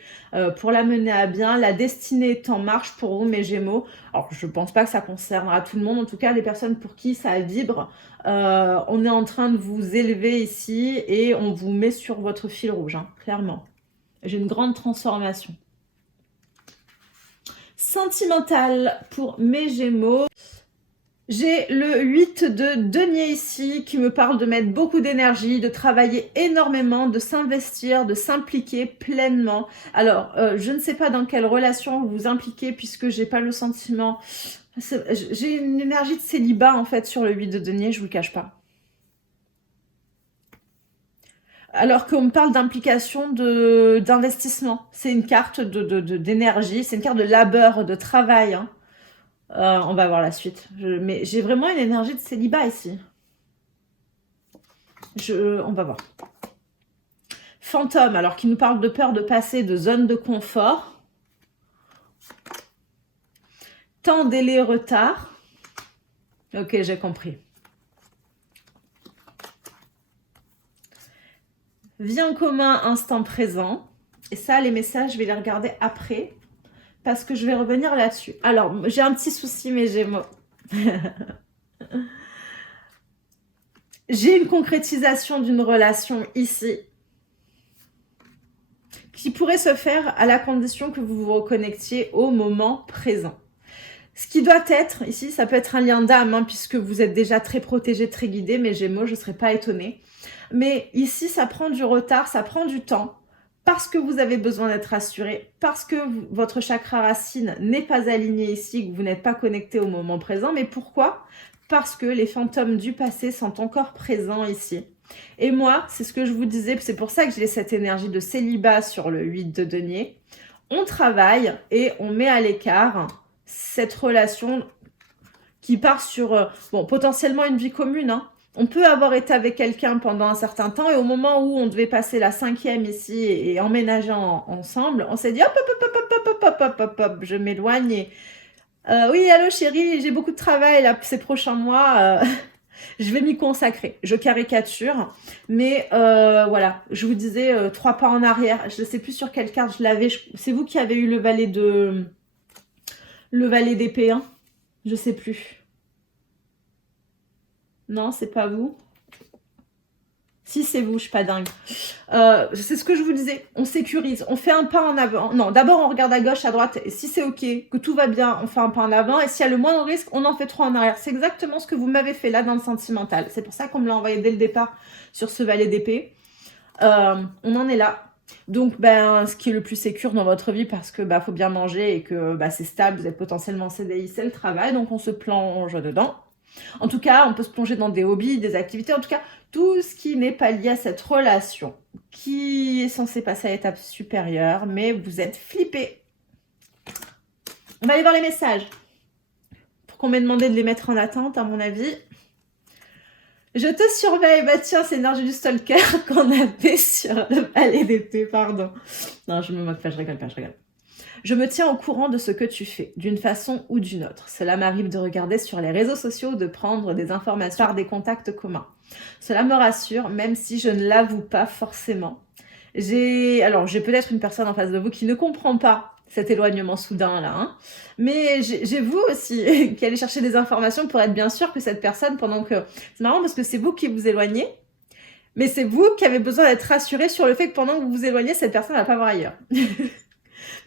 pour la mener à bien. La destinée est en marche pour vous, mes Gémeaux. Alors, je pense pas que ça concernera tout le monde, en tout cas, les personnes pour qui ça vibre, on est en train de vous élever ici et on vous met sur votre fil rouge, hein, clairement. J'ai une grande transformation. Sentimental pour mes Gémeaux. J'ai le 8 de denier ici qui me parle de mettre beaucoup d'énergie, de travailler énormément, de s'investir, de s'impliquer pleinement. Alors, je ne sais pas dans quelle relation vous vous impliquez puisque j'ai pas le sentiment... J'ai une énergie de célibat en fait sur le 8 de denier, je vous le cache pas. Alors qu'on me parle d'implication, d'investissement. C'est une carte d'énergie, c'est une carte de labeur, de travail. Hein. On va voir la suite. Mais j'ai vraiment une énergie de célibat ici. On va voir. Fantôme, alors qui nous parle de peur de passer de zone de confort. Temps, délai, retard. Ok, j'ai compris. Vie en commun, instant présent. Et ça, les messages, je vais les regarder après. Parce que je vais revenir là-dessus. Alors, j'ai un petit souci, mes Gémeaux. J'ai une concrétisation d'une relation ici. Qui pourrait se faire à la condition que vous vous reconnectiez au moment présent. Ce qui doit être, ici, ça peut être un lien d'âme, hein, puisque vous êtes déjà très protégé, très guidé, mes Gémeaux, je ne serais pas étonnée. Mais ici, ça prend du retard, ça prend du temps, parce que vous avez besoin d'être rassuré, parce que votre chakra racine n'est pas aligné ici, que vous n'êtes pas connecté au moment présent. Mais pourquoi? Parce que les fantômes du passé sont encore présents ici. Et moi, c'est ce que je vous disais, c'est pour ça que j'ai cette énergie de célibat sur le 8 de denier. On travaille et on met à l'écart cette relation qui part sur, bon, potentiellement une vie commune, hein. On peut avoir été avec quelqu'un pendant un certain temps et au moment où on devait passer la 5e ici et emménager ensemble, on s'est dit hop, je m'éloigne et oui, allô chérie, j'ai beaucoup de travail là ces prochains mois, je vais m'y consacrer. Je caricature, mais voilà, je vous disais 3 pas en arrière. Je ne sais plus sur quelle carte je l'avais. C'est vous qui avez eu le valet d'épée, hein? Je sais plus. Non, c'est pas vous. Si, c'est vous, je suis pas dingue. C'est ce que je vous disais. On sécurise, on fait un pas en avant. Non, d'abord, on regarde à gauche, à droite. Et si c'est OK, que tout va bien, on fait un pas en avant. Et s'il y a le moindre risque, on en fait 3 en arrière. C'est exactement ce que vous m'avez fait là dans le sentimental. C'est pour ça qu'on me l'a envoyé dès le départ sur ce valet d'épée. On en est là. Donc, ben, ce qui est le plus sécure dans votre vie, parce que faut bien manger et que c'est stable, vous êtes potentiellement en CDI, c'est le travail. Donc, on se plonge dedans. En tout cas, on peut se plonger dans des hobbies, des activités, en tout cas, tout ce qui n'est pas lié à cette relation qui est censée passer à l'étape supérieure, mais vous êtes flippés. On va aller voir les messages. Pour qu'on m'ait demandé de les mettre en attente, à mon avis. Je te surveille. Bah tiens, c'est l'énergie du stalker qu'on avait sur le palais d'épée, pardon. Non, je me moque pas, je rigole pas, je rigole. Je me tiens au courant de ce que tu fais, d'une façon ou d'une autre. Cela m'arrive de regarder sur les réseaux sociaux, de prendre des informations par des contacts communs. Cela me rassure, même si je ne l'avoue pas forcément. J'ai peut-être une personne en face de vous qui ne comprend pas cet éloignement soudain là, hein. Mais j'ai vous aussi qui allez chercher des informations pour être bien sûr que cette personne, pendant que... C'est marrant parce que c'est vous qui vous éloignez, mais c'est vous qui avez besoin d'être rassuré sur le fait que pendant que vous vous éloignez, cette personne ne va pas voir ailleurs.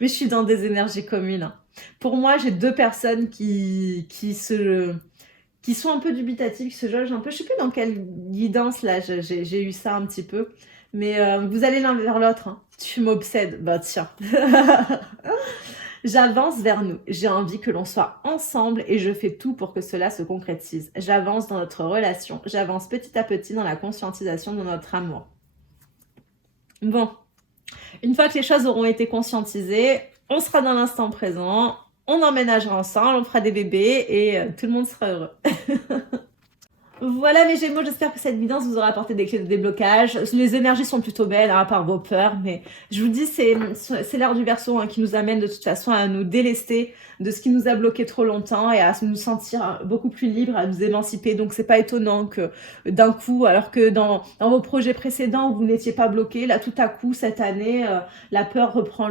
Mais je suis dans des énergies communes, hein. Pour moi, j'ai 2 personnes qui sont un peu dubitatives, qui se jaugent un peu. Je sais plus dans quelle guidance là j'ai eu ça un petit peu. Mais vous allez l'un vers l'autre, hein. Tu m'obsèdes. Bah tiens. J'avance vers nous. J'ai envie que l'on soit ensemble et je fais tout pour que cela se concrétise. J'avance dans notre relation. J'avance petit à petit dans la conscientisation de notre amour. Bon. Une fois que les choses auront été conscientisées, on sera dans l'instant présent, on emménagera ensemble, on fera des bébés et tout le monde sera heureux. Voilà mes Gémeaux, j'espère que cette guidance vous aura apporté des clés de déblocage. Les énergies sont plutôt belles, hein, à part vos peurs, mais je vous dis, c'est l'ère du Verseau, hein, qui nous amène de toute façon à nous délester de ce qui nous a bloqué trop longtemps et à nous sentir beaucoup plus libres, à nous émanciper. Donc c'est pas étonnant que d'un coup, alors que dans vos projets précédents, vous n'étiez pas bloqué, là tout à coup, cette année, la peur reprend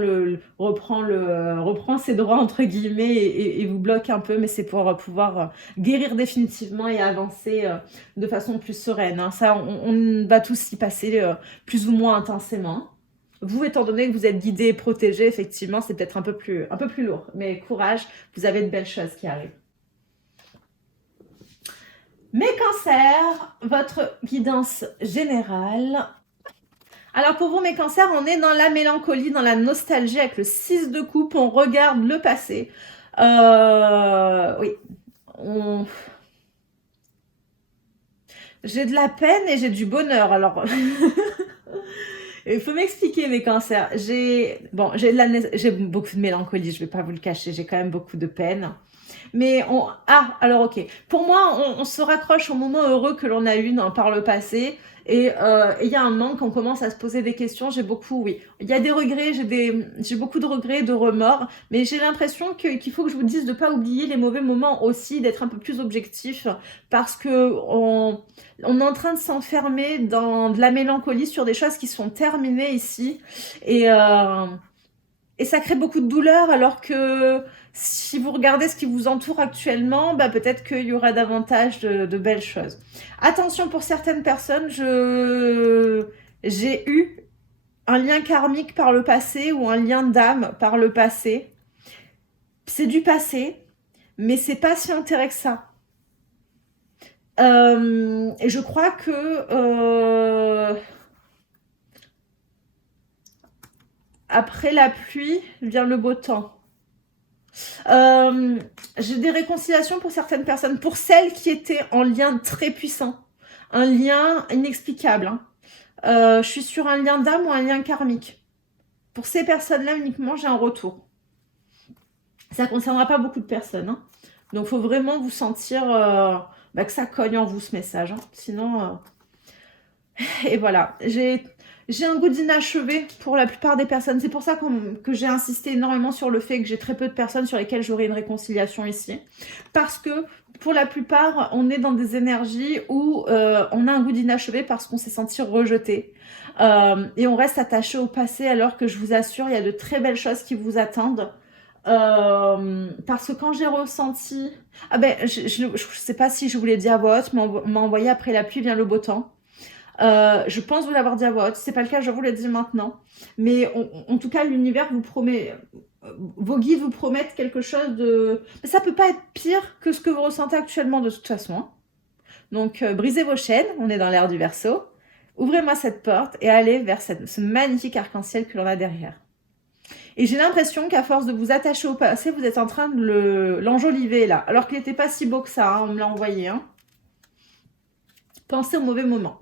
ses droits entre guillemets et vous bloque un peu, mais c'est pour pouvoir guérir définitivement et avancer de façon plus sereine, hein. Ça, on va tous y passer plus ou moins intensément. Vous, étant donné que vous êtes guidé et protégé, effectivement, c'est peut-être un peu plus lourd. Mais courage, vous avez de belles choses qui arrivent. Mes cancers, votre guidance générale. Alors pour vous, mes cancers, on est dans la mélancolie, dans la nostalgie avec le 6 de coupe. On regarde le passé. Oui, j'ai de la peine et j'ai du bonheur. Alors, il faut m'expliquer mes cancers. J'ai beaucoup de mélancolie, je vais pas vous le cacher, j'ai quand même beaucoup de peine. Mais alors ok. Pour moi, on se raccroche au moment heureux que l'on a eu par le passé. Et il y a un manque, on commence à se poser des questions. Oui. Il y a des regrets, j'ai beaucoup de regrets, de remords. Mais j'ai l'impression qu'il faut que je vous dise de pas oublier les mauvais moments aussi, d'être un peu plus objectif. Parce que on est en train de s'enfermer dans de la mélancolie sur des choses qui sont terminées ici. Et ça crée beaucoup de douleur, alors que si vous regardez ce qui vous entoure actuellement, bah peut-être qu'il y aura davantage de belles choses. Attention, pour certaines personnes, j'ai eu un lien karmique par le passé ou un lien d'âme par le passé. C'est du passé, mais c'est pas si intéressant que ça. Et je crois que après la pluie vient le beau temps. J'ai des réconciliations pour certaines personnes, pour celles qui étaient en lien très puissant, un lien inexplicable, hein. Je suis sur un lien d'âme ou un lien karmique. Pour ces personnes-là uniquement, j'ai un retour. Ça ne concernera pas beaucoup de personnes, hein. Donc il faut vraiment vous sentir que ça cogne en vous ce message, hein. Sinon, et voilà, j'ai un goût d'inachevé pour la plupart des personnes. C'est pour ça que j'ai insisté énormément sur le fait que j'ai très peu de personnes sur lesquelles j'aurai une réconciliation ici. Parce que pour la plupart, on est dans des énergies où on a un goût d'inachevé parce qu'on s'est senti rejeté. Et on reste attaché au passé, alors que je vous assure, il y a de très belles choses qui vous attendent. Parce que quand j'ai ressenti... je sais pas si je vous l'ai dit à voix haute, mais on m'a envoyé après la pluie vient le beau temps. Je pense vous l'avoir dit à voix haute. Si c'est pas le cas, je vous le dis maintenant. Mais en tout cas, l'univers vous promet, vos guides vous promettent quelque chose de... Mais ça peut pas être pire que ce que vous ressentez actuellement de toute façon, hein. Donc, brisez vos chaînes, on est dans l'ère du Verseau. Ouvrez-moi cette porte et allez vers ce magnifique arc-en-ciel que l'on a derrière. Et j'ai l'impression qu'à force de vous attacher au passé, vous êtes en train de l'enjoliver là. Alors qu'il n'était pas si beau que ça, hein, on me l'a envoyé, hein. Pensez au mauvais moment.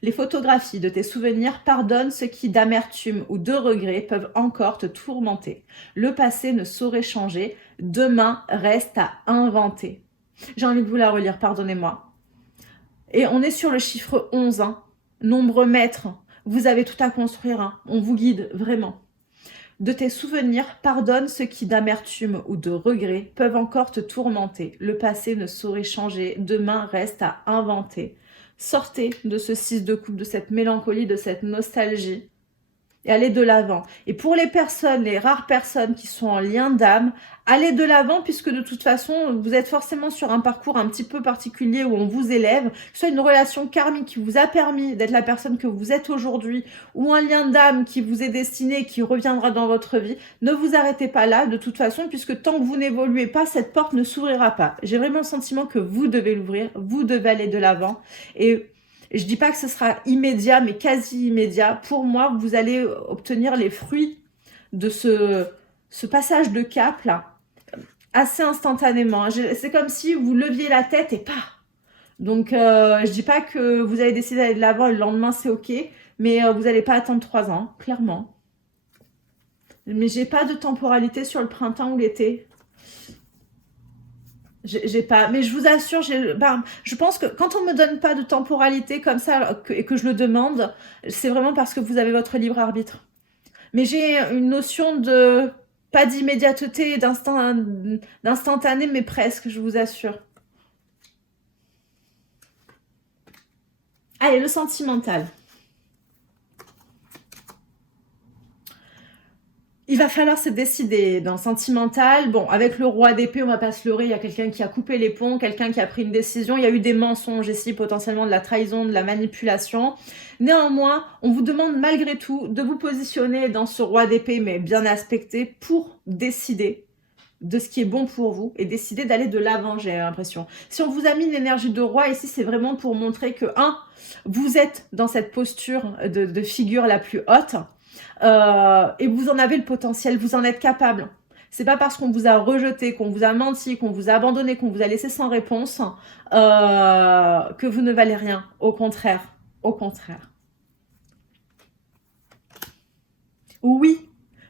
Les photographies de tes souvenirs pardonnent ceux qui, d'amertume ou de regret, peuvent encore te tourmenter. Le passé ne saurait changer. Demain reste à inventer. J'ai envie de vous la relire, pardonnez-moi. Et on est sur le chiffre 11, hein. Nombre maître. Vous avez tout à construire, hein. On vous guide, vraiment. De tes souvenirs, pardonne ceux qui, d'amertume ou de regret, peuvent encore te tourmenter. Le passé ne saurait changer. Demain reste à inventer. Sortez de ce 6 de coupe, de cette mélancolie, de cette nostalgie et allez de l'avant. Et pour les personnes, les rares personnes qui sont en lien d'âme, allez de l'avant, puisque de toute façon, vous êtes forcément sur un parcours un petit peu particulier où on vous élève, que ce soit une relation karmique qui vous a permis d'être la personne que vous êtes aujourd'hui, ou un lien d'âme qui vous est destiné, qui reviendra dans votre vie. Ne vous arrêtez pas là, de toute façon, puisque tant que vous n'évoluez pas, cette porte ne s'ouvrira pas. J'ai vraiment le sentiment que vous devez l'ouvrir, vous devez aller de l'avant. Et je dis pas que ce sera immédiat, mais quasi immédiat. Pour moi, vous allez obtenir les fruits de ce passage de cap là, assez instantanément. C'est comme si vous leviez la tête et pas. Donc, je dis pas que vous allez décider d'aller de l'avant et le lendemain c'est ok, mais vous n'allez pas attendre 3 ans, clairement. Mais j'ai pas de temporalité sur le printemps ou l'été. J'ai pas, mais je vous assure, je pense que quand on me donne pas de temporalité comme ça et que je le demande, c'est vraiment parce que vous avez votre libre arbitre. Mais j'ai une notion de, pas d'immédiateté, d'instantané, mais presque, je vous assure. Allez, le sentimental. Il va falloir se décider dans le sentimental. Bon, avec le roi d'épée, on va pas se leurrer, il y a quelqu'un qui a coupé les ponts, quelqu'un qui a pris une décision, il y a eu des mensonges ici, potentiellement de la trahison, de la manipulation. Néanmoins, on vous demande malgré tout de vous positionner dans ce roi d'épée, mais bien aspecté, pour décider de ce qui est bon pour vous et décider d'aller de l'avant, j'ai l'impression. Si on vous a mis une énergie de roi ici, c'est vraiment pour montrer que, vous êtes dans cette posture de figure la plus haute, et vous en avez le potentiel, vous en êtes capable. C'est pas parce qu'on vous a rejeté, qu'on vous a menti, qu'on vous a abandonné, qu'on vous a laissé sans réponse, que vous ne valez rien. Au contraire. Au contraire. Oui,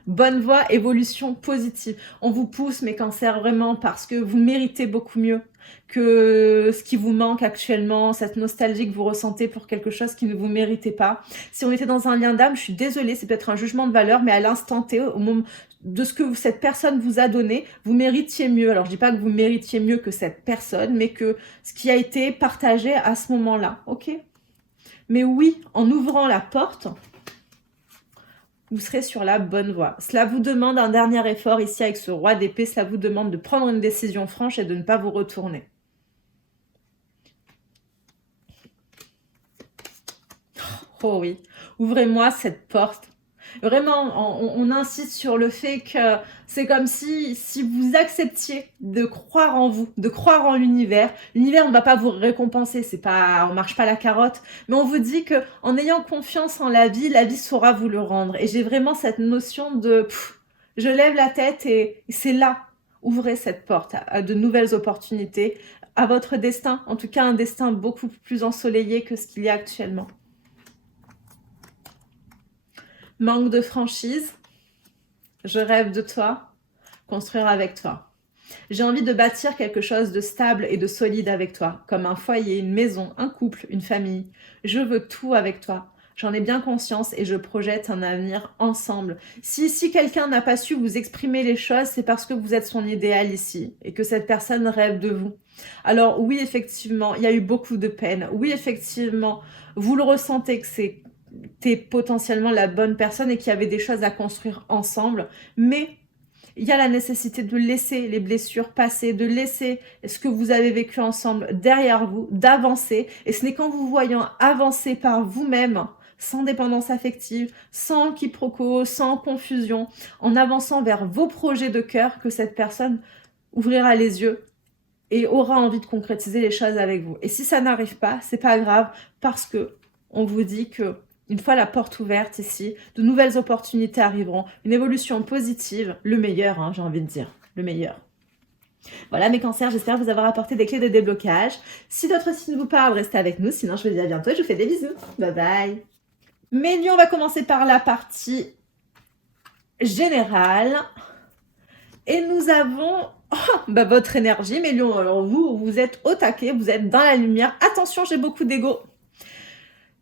bonne voie, évolution positive. On vous pousse, mes cancers, vraiment, parce que vous méritez beaucoup mieux que ce qui vous manque actuellement, cette nostalgie que vous ressentez pour quelque chose qui ne vous méritez pas. Si on était dans un lien d'âme, je suis désolée, c'est peut-être un jugement de valeur, mais à l'instant T, au moment de ce que cette personne vous a donné, vous méritiez mieux. Alors, je dis pas que vous méritiez mieux que cette personne, mais que ce qui a été partagé à ce moment-là, ok? Mais oui, en ouvrant la porte, vous serez sur la bonne voie. Cela vous demande un dernier effort ici avec ce roi d'épée. Cela vous demande de prendre une décision franche et de ne pas vous retourner. Oh oui, ouvrez-moi cette porte. Vraiment, on insiste sur le fait que c'est comme si vous acceptiez de croire en vous, de croire en l'univers. L'univers, on ne va pas vous récompenser, c'est pas, on marche pas la carotte, mais on vous dit que en ayant confiance en la vie saura vous le rendre. Et j'ai vraiment cette notion de, je lève la tête et c'est là. Ouvrez cette porte à de nouvelles opportunités, à votre destin, en tout cas un destin beaucoup plus ensoleillé que ce qu'il y a actuellement. Manque de franchise, je rêve de toi, construire avec toi. J'ai envie de bâtir quelque chose de stable et de solide avec toi, comme un foyer, une maison, un couple, une famille. Je veux tout avec toi. J'en ai bien conscience et je projette un avenir ensemble. Si quelqu'un n'a pas su vous exprimer les choses, c'est parce que vous êtes son idéal ici et que cette personne rêve de vous. Alors oui, effectivement, il y a eu beaucoup de peine. Oui, effectivement, vous le ressentez que t'es potentiellement la bonne personne et qu'il y avait des choses à construire ensemble, mais il y a la nécessité de laisser les blessures passer, de laisser ce que vous avez vécu ensemble derrière vous, d'avancer, et ce n'est qu'en vous voyant avancer par vous-même, sans dépendance affective, sans quiproquo, sans confusion, en avançant vers vos projets de cœur, que cette personne ouvrira les yeux et aura envie de concrétiser les choses avec vous. Et si ça n'arrive pas, c'est pas grave, parce que on vous dit que une fois la porte ouverte ici, de nouvelles opportunités arriveront, une évolution positive, le meilleur, hein, j'ai envie de dire, le meilleur. Voilà mes cancers, j'espère vous avoir apporté des clés de déblocage. Si d'autres signes vous parlent, restez avec nous, sinon je vous dis à bientôt et je vous fais des bisous. Bye bye. Mes lions, on va commencer par la partie générale. Et nous avons votre énergie, mes lions. Alors vous êtes au taquet, vous êtes dans la lumière. Attention, j'ai beaucoup d'ego.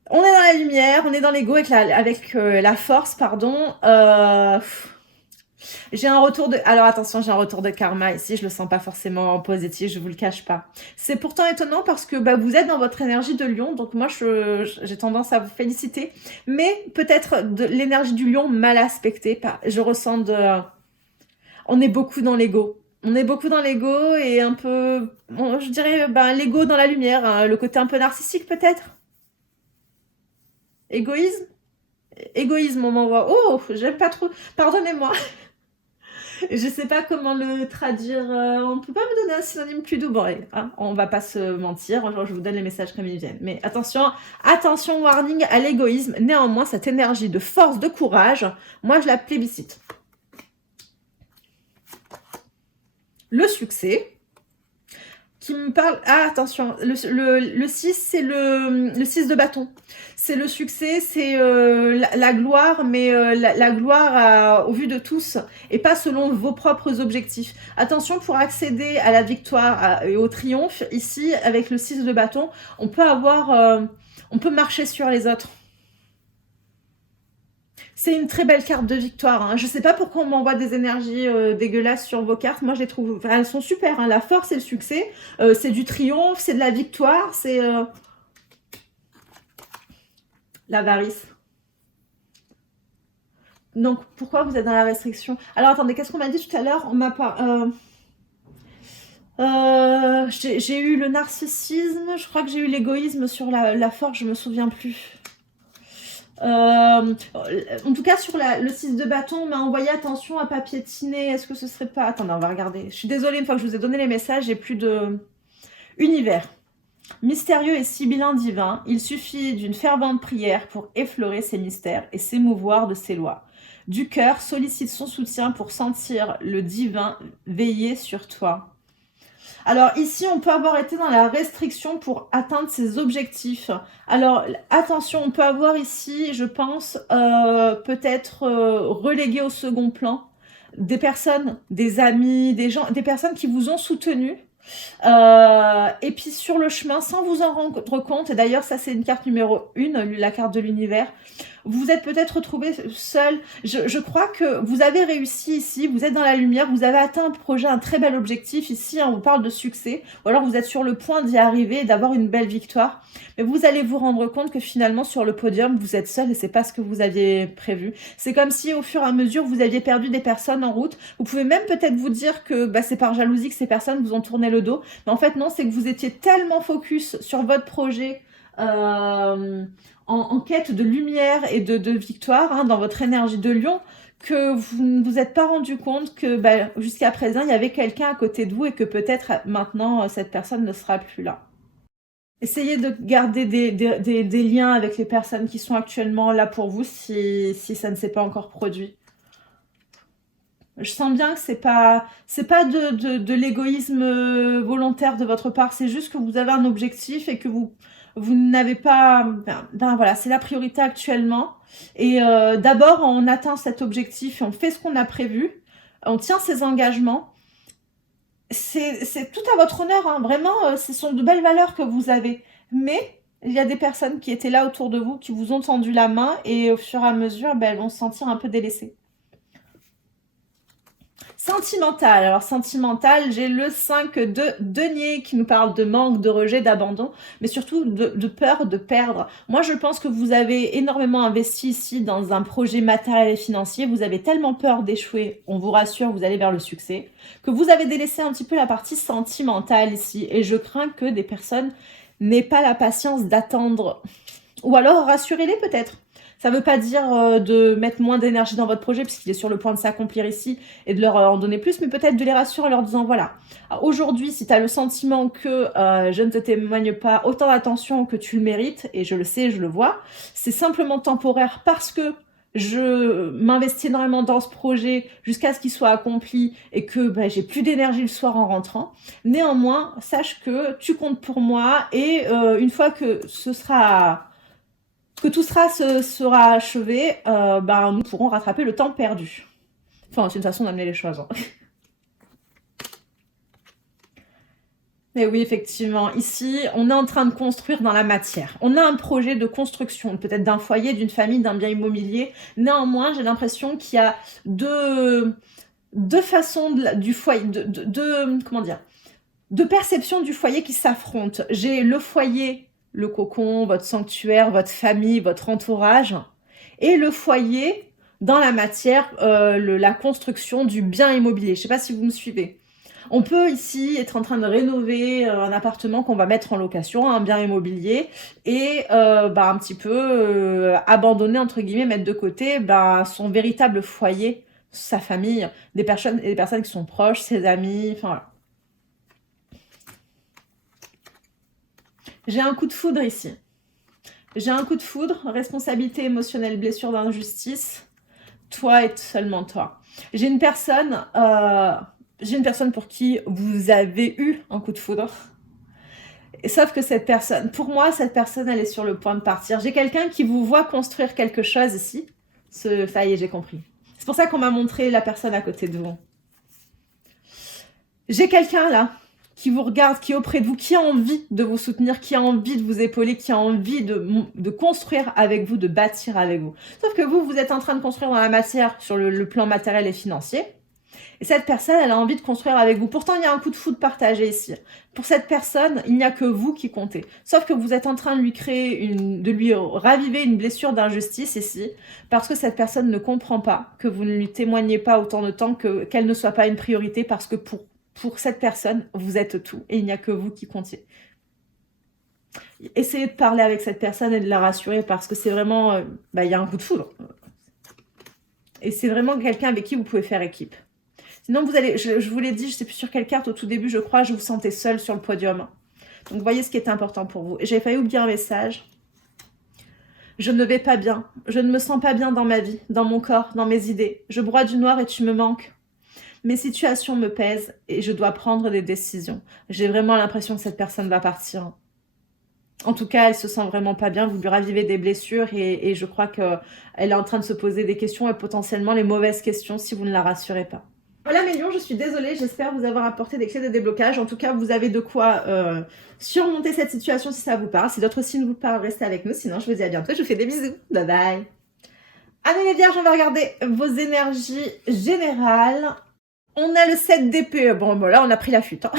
On est dans la lumière, on est dans l'ego avec la force, pardon. J'ai un retour de... Alors attention, j'ai un retour de karma ici, je le sens pas forcément positif, je vous le cache pas. C'est pourtant étonnant parce que vous êtes dans votre énergie de lion, donc moi j'ai tendance à vous féliciter. Mais peut-être de l'énergie du lion mal aspectée. Je ressens on est beaucoup dans l'ego. On est beaucoup dans l'ego et un peu... je dirais l'ego dans la lumière, hein, le côté un peu narcissique peut-être. Égoïsme, on m'envoie. Oh, j'aime pas trop. Pardonnez-moi. Je sais pas comment le traduire. On peut pas me donner un synonyme plus doux. Bon, allez, hein, on va pas se mentir. Je vous donne les messages comme ils viennent. Mais attention, warning à l'égoïsme. Néanmoins, cette énergie de force, de courage, moi, je la plébiscite. Le succès, qui me parle... Ah, attention, le 6, c'est le 6 de bâton. C'est le succès, c'est la gloire, mais la gloire au vu de tous, et pas selon vos propres objectifs. Attention, pour accéder à la victoire et au triomphe, ici, avec le 6 de bâton, on peut avoir... on peut marcher sur les autres. C'est une très belle carte de victoire. Hein. Je sais pas pourquoi on m'envoie des énergies dégueulasses sur vos cartes. Moi, je les trouve... Enfin, elles sont super. Hein. La force et le succès. C'est du triomphe, c'est de la victoire, c'est... l'avarice. Donc, pourquoi vous êtes dans la restriction? Alors, attendez, qu'est-ce qu'on m'a dit tout à l'heure? On m'a pas... j'ai eu le narcissisme. Je crois que j'ai eu l'égoïsme sur la force. Je me souviens plus. En tout cas, sur le 6 de bâton, on m'a envoyé attention à pas piétiner. Est-ce que ce serait pas... Attendez, on va regarder. Je suis désolée, une fois que je vous ai donné les messages, j'ai plus de... Univers. Mystérieux et sibyllin divin, il suffit d'une fervente prière pour effleurer ses mystères et s'émouvoir de ses lois. Du cœur, sollicite son soutien pour sentir le divin veiller sur toi. Alors ici, on peut avoir été dans la restriction pour atteindre ses objectifs. Alors attention, on peut avoir ici, je pense, peut-être relégué au second plan des personnes, des amis, des gens, des personnes qui vous ont soutenu. Et puis sur le chemin, sans vous en rendre compte, et d'ailleurs ça c'est une carte numéro 1, la carte de l'univers, vous vous êtes peut-être retrouvé seul. Je crois que vous avez réussi ici, vous êtes dans la lumière, vous avez atteint un projet, un très bel objectif. Ici, on vous parle de succès, ou alors vous êtes sur le point d'y arriver et d'avoir une belle victoire. Mais vous allez vous rendre compte que finalement, sur le podium, vous êtes seul et c'est pas ce que vous aviez prévu. C'est comme si, au fur et à mesure, vous aviez perdu des personnes en route. Vous pouvez même peut-être vous dire que c'est par jalousie que ces personnes vous ont tourné le dos. Mais en fait, non, c'est que vous étiez tellement focus sur votre projet, en quête de lumière et de victoire, hein, dans votre énergie de lion, que vous ne vous êtes pas rendu compte que jusqu'à présent, il y avait quelqu'un à côté de vous et que peut-être maintenant, cette personne ne sera plus là. Essayez de garder des liens avec les personnes qui sont actuellement là pour vous si ça ne s'est pas encore produit. Je sens bien que c'est pas de l'égoïsme volontaire de votre part, c'est juste que vous avez un objectif et que vous n'avez pas... voilà, c'est la priorité actuellement. Et d'abord, on atteint cet objectif et on fait ce qu'on a prévu. On tient ses engagements. C'est tout à votre honneur, hein. Vraiment, ce sont de belles valeurs que vous avez. Mais il y a des personnes qui étaient là autour de vous, qui vous ont tendu la main et au fur et à mesure, elles vont se sentir un peu délaissées. Sentimental. Alors, sentimental, j'ai le 5 de denier qui nous parle de manque, de rejet, d'abandon, mais surtout de peur de perdre. Moi, je pense que vous avez énormément investi ici dans un projet matériel et financier. Vous avez tellement peur d'échouer, on vous rassure, vous allez vers le succès, que vous avez délaissé un petit peu la partie sentimentale ici. Et je crains que des personnes n'aient pas la patience d'attendre. Ou alors, rassurez-les peut-être. Ça ne veut pas dire de mettre moins d'énergie dans votre projet puisqu'il est sur le point de s'accomplir ici et de leur en donner plus, mais peut-être de les rassurer en leur disant voilà, aujourd'hui, si tu as le sentiment que je ne te témoigne pas autant d'attention que tu le mérites, et je le sais, je le vois, c'est simplement temporaire parce que je m'investis énormément dans ce projet jusqu'à ce qu'il soit accompli et que j'ai plus d'énergie le soir en rentrant. Néanmoins, sache que tu comptes pour moi et une fois que tout sera achevé, nous pourrons rattraper le temps perdu. Enfin, c'est une façon d'amener les choses. Hein. Mais oui, effectivement, ici, on est en train de construire dans la matière. On a un projet de construction, peut-être d'un foyer, d'une famille, d'un bien immobilier. Néanmoins, j'ai l'impression qu'il y a deux façons du foyer, comment dire, de perception du foyer qui s'affrontent. J'ai le foyer, le cocon, votre sanctuaire, votre famille, votre entourage, et le foyer dans la matière, la construction du bien immobilier. Je ne sais pas si vous me suivez. On peut ici être en train de rénover un appartement qu'on va mettre en location, un bien immobilier, et un petit peu abandonner, entre guillemets, mettre de côté son véritable foyer, sa famille, des personnes qui sont proches, ses amis, enfin voilà. J'ai un coup de foudre ici. J'ai un coup de foudre, responsabilité émotionnelle, blessure d'injustice, toi et seulement toi. J'ai une personne pour qui vous avez eu un coup de foudre. Et sauf que cette personne, pour moi, cette personne, elle est sur le point de partir. J'ai quelqu'un qui vous voit construire quelque chose ici. Ça y est, j'ai compris. C'est pour ça qu'on m'a montré la personne à côté de vous. J'ai quelqu'un là qui vous regarde, qui est auprès de vous, qui a envie de vous soutenir, qui a envie de vous épauler, qui a envie de construire avec vous, de bâtir avec vous. Sauf que vous, vous êtes en train de construire dans la matière sur le plan matériel et financier. Et cette personne, elle a envie de construire avec vous. Pourtant, il y a un coup de foudre partagé ici. Pour cette personne, il n'y a que vous qui comptez. Sauf que vous êtes en train de lui créer de lui raviver une blessure d'injustice ici, parce que cette personne ne comprend pas que vous ne lui témoignez pas autant de temps qu'elle ne soit pas une priorité, parce que pour cette personne, vous êtes tout et il n'y a que vous qui comptiez. Essayez de parler avec cette personne et de la rassurer, parce que c'est vraiment, il y a un coup de foudre. Et c'est vraiment quelqu'un avec qui vous pouvez faire équipe. Sinon, vous allez, je vous l'ai dit, je ne sais plus sur quelle carte, au tout début, je crois, je vous sentais seul sur le podium. Donc, voyez ce qui est important pour vous. Et j'avais failli oublier un message. Je ne vais pas bien. Je ne me sens pas bien dans ma vie, dans mon corps, dans mes idées. Je broie du noir et tu me manques. Mes situations me pèsent et je dois prendre des décisions. J'ai vraiment l'impression que cette personne va partir. En tout cas, elle se sent vraiment pas bien. Vous lui ravivez des blessures et je crois qu'elle est en train de se poser des questions et potentiellement les mauvaises questions si vous ne la rassurez pas. Voilà mes lions, je suis désolée, j'espère vous avoir apporté des clés de déblocage. En tout cas, vous avez de quoi surmonter cette situation si ça vous parle. Si d'autres signes vous parlent, restez avec nous. Sinon, je vous dis à bientôt. Je vous fais des bisous. Bye bye. Allez les vierges, on va regarder vos énergies générales. On a le 7 d'épée. Bon, là, on a pris la fuite. Hein.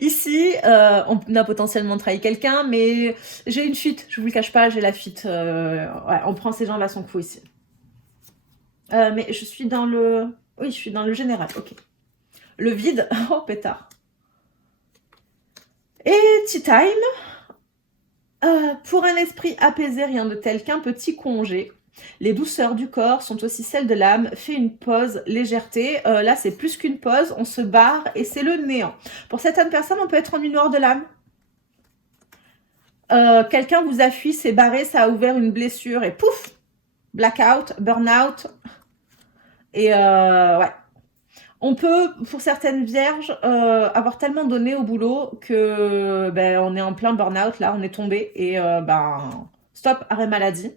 Ici, on a potentiellement trahi quelqu'un, mais j'ai une fuite. Je vous le cache pas, j'ai la fuite. Ouais, on prend ses jambes à son cou ici. Mais je suis dans le... Oui, je suis dans le général, ok. Le vide, oh pétard. Et tea time. Pour un esprit apaisé, rien de tel qu'un petit congé. Les douceurs du corps sont aussi celles de l'âme. Fais une pause, légèreté. Là, c'est plus qu'une pause, on se barre et c'est le néant. Pour certaines personnes, on peut être en nuit noire de l'âme. Quelqu'un vous a fui, s'est barré, ça a ouvert une blessure et pouf, blackout, burn-out. Et ouais. On peut, pour certaines vierges, avoir tellement donné au boulot que on est en plein burn-out, là, on est tombé et stop, arrêt maladie.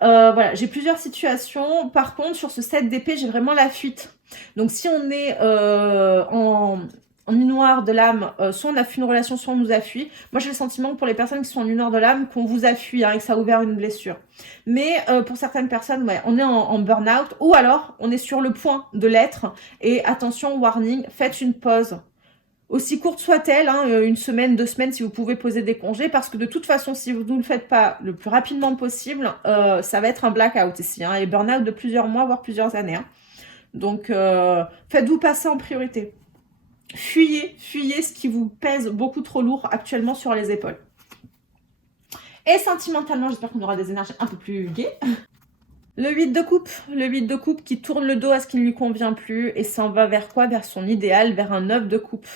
Voilà, j'ai plusieurs situations. Par contre, sur ce 7 d'épée, j'ai vraiment la fuite. Donc, si on est en nuit noire de l'âme, soit on a fui une relation, soit on nous a fui. Moi, j'ai le sentiment que pour les personnes qui sont en nuit noire de l'âme, qu'on vous a fui et que ça a ouvert une blessure. Mais pour certaines personnes, ouais, on est en burn-out ou alors on est sur le point de l'être. Et attention, warning, faites une pause. Aussi courte soit-elle, hein, une semaine, 2 semaines, si vous pouvez poser des congés, parce que de toute façon, si vous ne le faites pas le plus rapidement possible, ça va être un blackout ici, hein, et burn-out de plusieurs mois, voire plusieurs années. Hein. Donc, faites-vous passer en priorité. Fuyez ce qui vous pèse beaucoup trop lourd actuellement sur les épaules. Et sentimentalement, j'espère qu'on aura des énergies un peu plus gaies. Le 8 de coupe qui tourne le dos à ce qui ne lui convient plus et s'en va vers quoi? Vers son idéal, vers un 9 de coupe.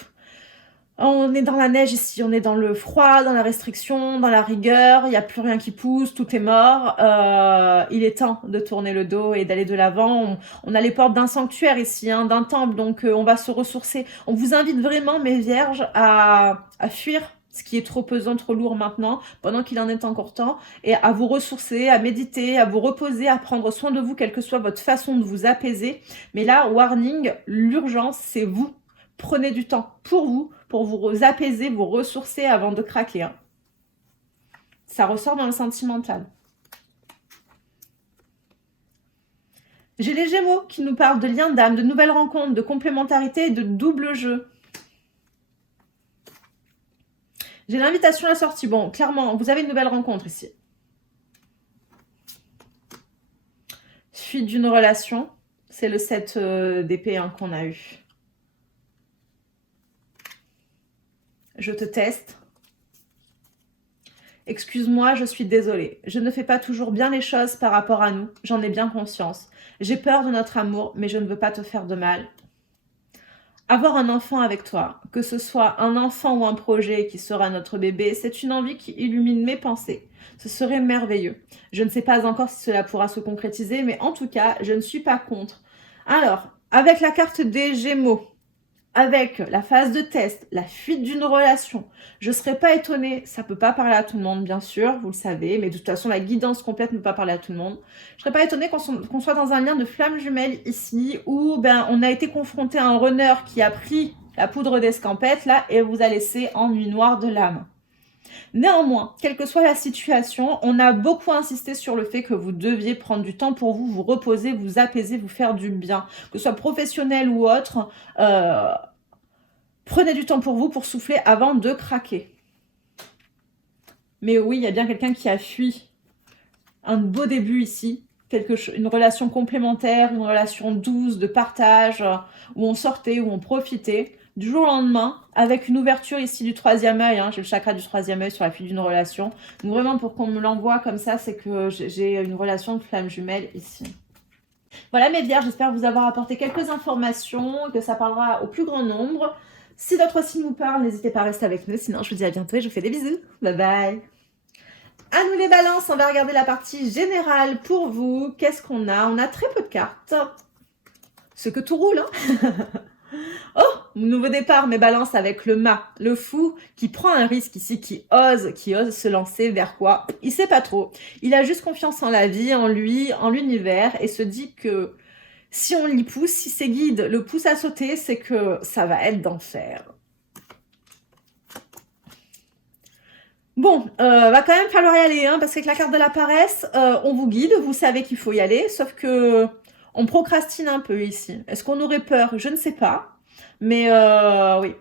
On est dans la neige ici, on est dans le froid, dans la restriction, dans la rigueur, il n'y a plus rien qui pousse, tout est mort. Il est temps de tourner le dos et d'aller de l'avant. On a les portes d'un sanctuaire ici, hein, d'un temple, donc on va se ressourcer. On vous invite vraiment, mes vierges, à fuir ce qui est trop pesant, trop lourd maintenant, pendant qu'il en est encore temps, et à vous ressourcer, à méditer, à vous reposer, à prendre soin de vous, quelle que soit votre façon de vous apaiser. Mais là, warning, l'urgence, c'est vous. Prenez du temps pour vous apaiser, vous ressourcer avant de craquer. Hein. Ça ressort dans le sentimental. J'ai les Gémeaux qui nous parlent de liens d'âme, de nouvelles rencontres, de complémentarité et de double jeu. J'ai l'invitation à la sortie. Bon, clairement, vous avez une nouvelle rencontre ici. Fuite d'une relation. C'est le 7 d'épée hein, qu'on a eu. Je te teste. Excuse-moi, je suis désolée. Je ne fais pas toujours bien les choses par rapport à nous. J'en ai bien conscience. J'ai peur de notre amour, mais je ne veux pas te faire de mal. Avoir un enfant avec toi, que ce soit un enfant ou un projet qui sera notre bébé, c'est une envie qui illumine mes pensées. Ce serait merveilleux. Je ne sais pas encore si cela pourra se concrétiser, mais en tout cas, je ne suis pas contre. Alors, avec la carte des Gémeaux, avec la phase de test, la fuite d'une relation, je ne serais pas étonnée, ça ne peut pas parler à tout le monde bien sûr, vous le savez, mais de toute façon la guidance complète ne peut pas parler à tout le monde. Je ne serais pas étonnée qu'on soit dans un lien de flamme jumelle ici, où on a été confronté à un runner qui a pris la poudre d'escampette là et vous a laissé en nuit noire de l'âme. Néanmoins, quelle que soit la situation, on a beaucoup insisté sur le fait que vous deviez prendre du temps pour vous, vous reposer, vous apaiser, vous faire du bien, que ce soit professionnel ou autre. Prenez du temps pour vous pour souffler avant de craquer. Mais oui, il y a bien quelqu'un qui a fui un beau début ici, une relation complémentaire, une relation douce, de partage, où on sortait, où on profitait. Du jour au lendemain, avec une ouverture ici du troisième œil, j'ai le chakra du troisième œil sur la fuite d'une relation. Donc vraiment, pour qu'on me l'envoie comme ça, c'est que j'ai une relation de flamme jumelle ici. Voilà mes vierges, j'espère vous avoir apporté quelques informations, que ça parlera au plus grand nombre. Si d'autres signes vous parlent, n'hésitez pas à rester avec nous. Sinon, je vous dis à bientôt et je vous fais des bisous. Bye bye. À nous les balances, on va regarder la partie générale pour vous. Qu'est-ce qu'on a? On a très peu de cartes. Ce que tout roule, hein. Oh, nouveau départ, mes balances avec le mât, le fou qui prend un risque ici, qui ose se lancer vers quoi? Il sait pas trop. Il a juste confiance en la vie, en lui, en l'univers et se dit que si on l'y pousse, si ses guides le poussent à sauter, c'est que ça va être d'enfer. Bon, va quand même falloir y aller, hein, parce qu'avec la carte de la paresse, on vous guide, vous savez qu'il faut y aller, sauf que on procrastine un peu ici. Est-ce qu'on aurait peur? Je ne sais pas. Mais oui,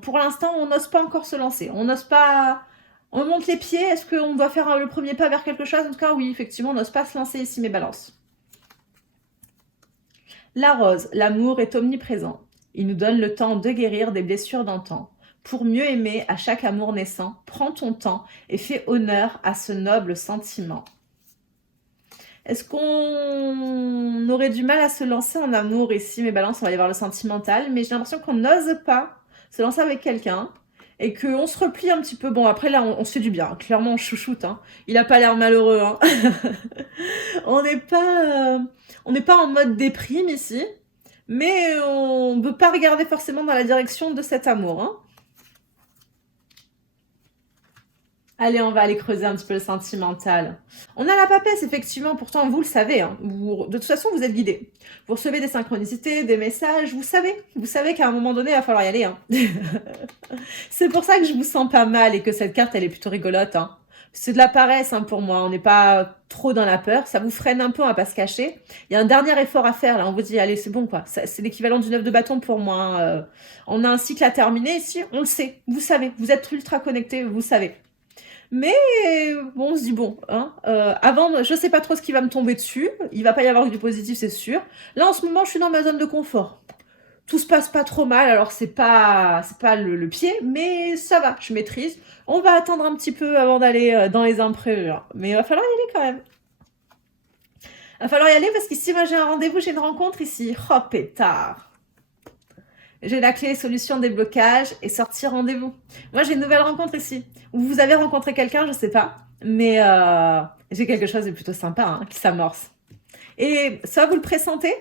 pour l'instant, on n'ose pas encore se lancer. On n'ose pas... On monte les pieds. Est-ce qu'on doit faire le premier pas vers quelque chose? En tout cas, oui, effectivement, on n'ose pas se lancer ici, mes balances. La rose, l'amour est omniprésent. Il nous donne le temps de guérir des blessures d'antan. Pour mieux aimer à chaque amour naissant, prends ton temps et fais honneur à ce noble sentiment. Est-ce qu'on aurait du mal à se lancer en amour ici, mes balances? On va aller voir le sentimental, mais j'ai l'impression qu'on n'ose pas se lancer avec quelqu'un et qu'on se replie un petit peu. Bon, après là, on se fait du bien. Clairement, on chouchoute. Hein. Il a pas l'air malheureux. Hein. On n'est pas en mode déprime ici, mais on ne peut pas regarder forcément dans la direction de cet amour. Hein. Allez, on va aller creuser un petit peu le sentimental. On a la papesse, effectivement, pourtant, vous le savez. Hein. De toute façon, vous êtes guidé. Vous recevez des synchronicités, des messages, vous savez qu'à un moment donné, il va falloir y aller. Hein. C'est pour ça que je vous sens pas mal et que cette carte, elle est plutôt rigolote. Hein. C'est de la paresse hein, pour moi, on n'est pas trop dans la peur, ça vous freine un peu, on va pas se cacher. Il y a un dernier effort à faire, là, on vous dit, allez, c'est bon, quoi. C'est l'équivalent du 9 de bâton pour moi. Hein. On a un cycle à terminer ici, on le sait, vous savez, vous êtes ultra connectés, vous savez. Mais bon, on se dit bon, hein, avant, je sais pas trop ce qui va me tomber dessus. Il va pas y avoir du positif, c'est sûr. Là, en ce moment, je suis dans ma zone de confort. Tout se passe pas trop mal, alors c'est pas le pied, mais ça va, je maîtrise. On va attendre un petit peu avant d'aller dans les imprévus. Hein. Mais il va falloir y aller quand même. Il va falloir y aller parce qu'ici, moi, j'ai un rendez-vous, j'ai une rencontre ici. Oh, pétard. J'ai la clé solution déblocage et sortie rendez-vous. Moi, j'ai une nouvelle rencontre ici. Ou vous avez rencontré quelqu'un, je sais pas. Mais j'ai quelque chose de plutôt sympa hein, qui s'amorce. Et ça, vous le pressentez?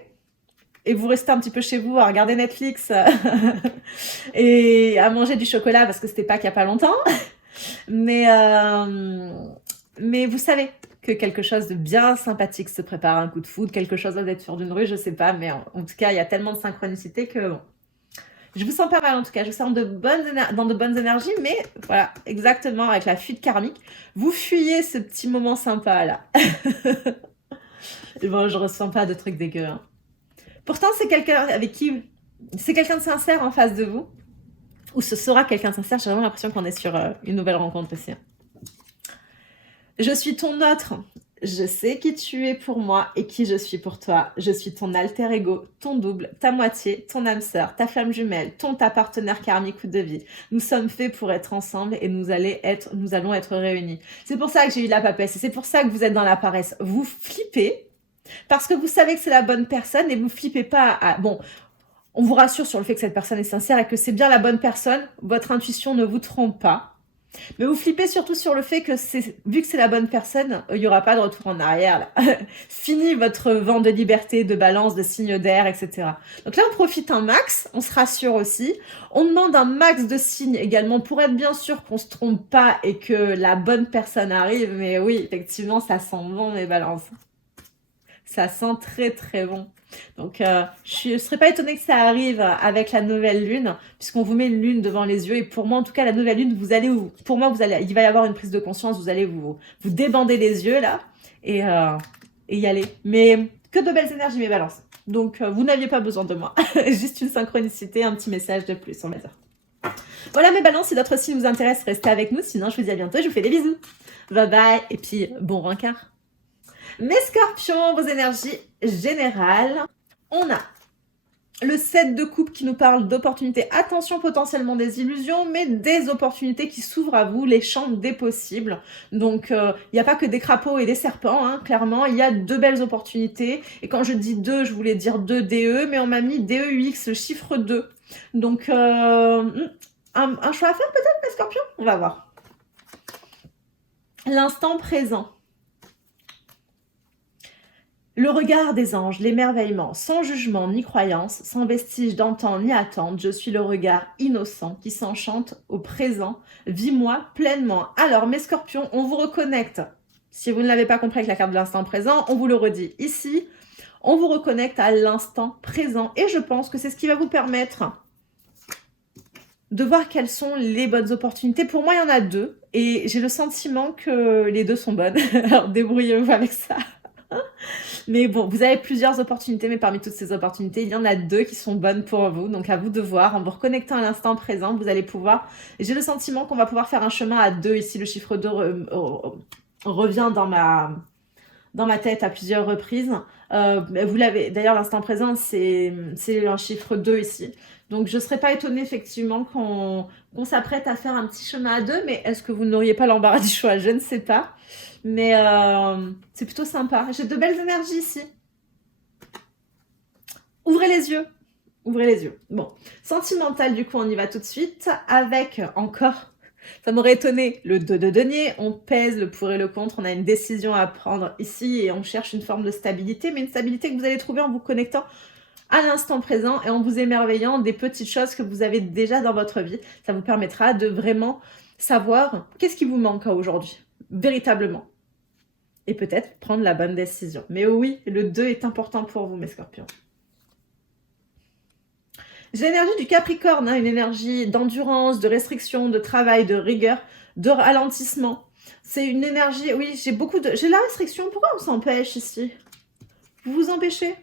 Et vous restez un petit peu chez vous à regarder Netflix et à manger du chocolat parce que c'était pas qu'il y a pas longtemps. Mais vous savez que quelque chose de bien sympathique se prépare, un coup de foudre, quelque chose d'être sur d'une rue, je sais pas. Mais en tout cas, il y a tellement de synchronicité que bon. Je vous sens pas mal en tout cas, je vous sens dans de bonnes énergies, mais voilà, exactement avec la fuite karmique, vous fuyez ce petit moment sympa là. Et bon, je ressens pas de trucs dégueux. Hein. Pourtant, c'est quelqu'un c'est quelqu'un de sincère en face de vous, ou ce sera quelqu'un de sincère, j'ai vraiment l'impression qu'on est sur une nouvelle rencontre ici. Je suis ton autre. Je sais qui tu es pour moi et qui je suis pour toi. Je suis ton alter ego, ton double, ta moitié, ton âme sœur, ta flamme jumelle, ta partenaire karmique ou de vie. Nous sommes faits pour être ensemble et nous allons être réunis. C'est pour ça que j'ai eu la papesse et c'est pour ça que vous êtes dans la paresse. Vous flippez parce que vous savez que c'est la bonne personne et vous flippez pas à... Bon, on vous rassure sur le fait que cette personne est sincère et que c'est bien la bonne personne. Votre intuition ne vous trompe pas. Mais vous flippez surtout sur le fait que vu que c'est la bonne personne, il n'y aura pas de retour en arrière. Là. Fini votre vent de liberté, de balance, de signe d'air, etc. Donc là, on profite un max, on se rassure aussi. On demande un max de signes également pour être bien sûr qu'on ne se trompe pas et que la bonne personne arrive. Mais oui, effectivement, ça sent bon mes balances. Ça sent très très bon. Donc, je ne serais pas étonnée que ça arrive avec la nouvelle lune, puisqu'on vous met une lune devant les yeux. Et pour moi, en tout cas, la nouvelle lune, pour moi, il va y avoir une prise de conscience. Vous allez vous débander les yeux là et y aller. Mais que de belles énergies, mes balances. Donc, vous n'aviez pas besoin de moi. Juste une synchronicité, un petit message de plus, on va dire. Voilà mes balances. Si d'autres signes vous intéressent, restez avec nous. Sinon, je vous dis à bientôt. Je vous fais des bisous. Bye bye. Et puis, bon rencard. Mes scorpions, vos énergies générales, on a le 7 de coupe qui nous parle d'opportunités. Attention, potentiellement des illusions, mais des opportunités qui s'ouvrent à vous, les champs des possibles. Donc, il n'y a pas que des crapauds et des serpents, hein, clairement. Il y a deux belles opportunités. Et quand je dis 2, je voulais dire 2 DE, mais on m'a mis DEUX, le chiffre 2. Donc, un choix à faire peut-être, mes scorpions? On va voir. L'instant présent. Le regard des anges, l'émerveillement, sans jugement ni croyance, sans vestige d'antan ni attente, je suis le regard innocent qui s'enchante au présent. Vis-moi pleinement. Alors, mes scorpions, on vous reconnecte. Si vous ne l'avez pas compris avec la carte de l'instant présent, on vous le redit ici. On vous reconnecte à l'instant présent. Et je pense que c'est ce qui va vous permettre de voir quelles sont les bonnes opportunités. Pour moi, il y en a 2. Et j'ai le sentiment que les 2 sont bonnes. Alors, débrouillez-vous avec ça. Mais bon, vous avez plusieurs opportunités, mais parmi toutes ces opportunités, il y en a 2 qui sont bonnes pour vous. Donc à vous de voir, en vous reconnectant à l'instant présent, vous allez pouvoir... J'ai le sentiment qu'on va pouvoir faire un chemin à 2 ici. Le chiffre 2 revient dans ma tête à plusieurs reprises. Vous l'avez... D'ailleurs, l'instant présent, c'est un chiffre 2 ici. Donc je ne serais pas étonnée effectivement qu'on s'apprête à faire un petit chemin à 2, mais est-ce que vous n'auriez pas l'embarras du choix? Je ne sais pas. Mais c'est plutôt sympa. J'ai de belles énergies ici. Ouvrez les yeux. Ouvrez les yeux. Bon, sentimental, du coup, on y va tout de suite. Avec encore, ça m'aurait étonné, le 2 de denier. On pèse le pour et le contre. On a une décision à prendre ici et on cherche une forme de stabilité. Mais une stabilité que vous allez trouver en vous connectant à l'instant présent et en vous émerveillant des petites choses que vous avez déjà dans votre vie. Ça vous permettra de vraiment savoir qu'est-ce qui vous manque aujourd'hui, véritablement. Et peut-être prendre la bonne décision. Mais oui, le 2 est important pour vous, mes scorpions. J'ai l'énergie du Capricorne, hein, une énergie d'endurance, de restriction, de travail, de rigueur, de ralentissement. C'est une énergie, oui, j'ai la restriction. Pourquoi on s'empêche ici? Vous vous empêchez?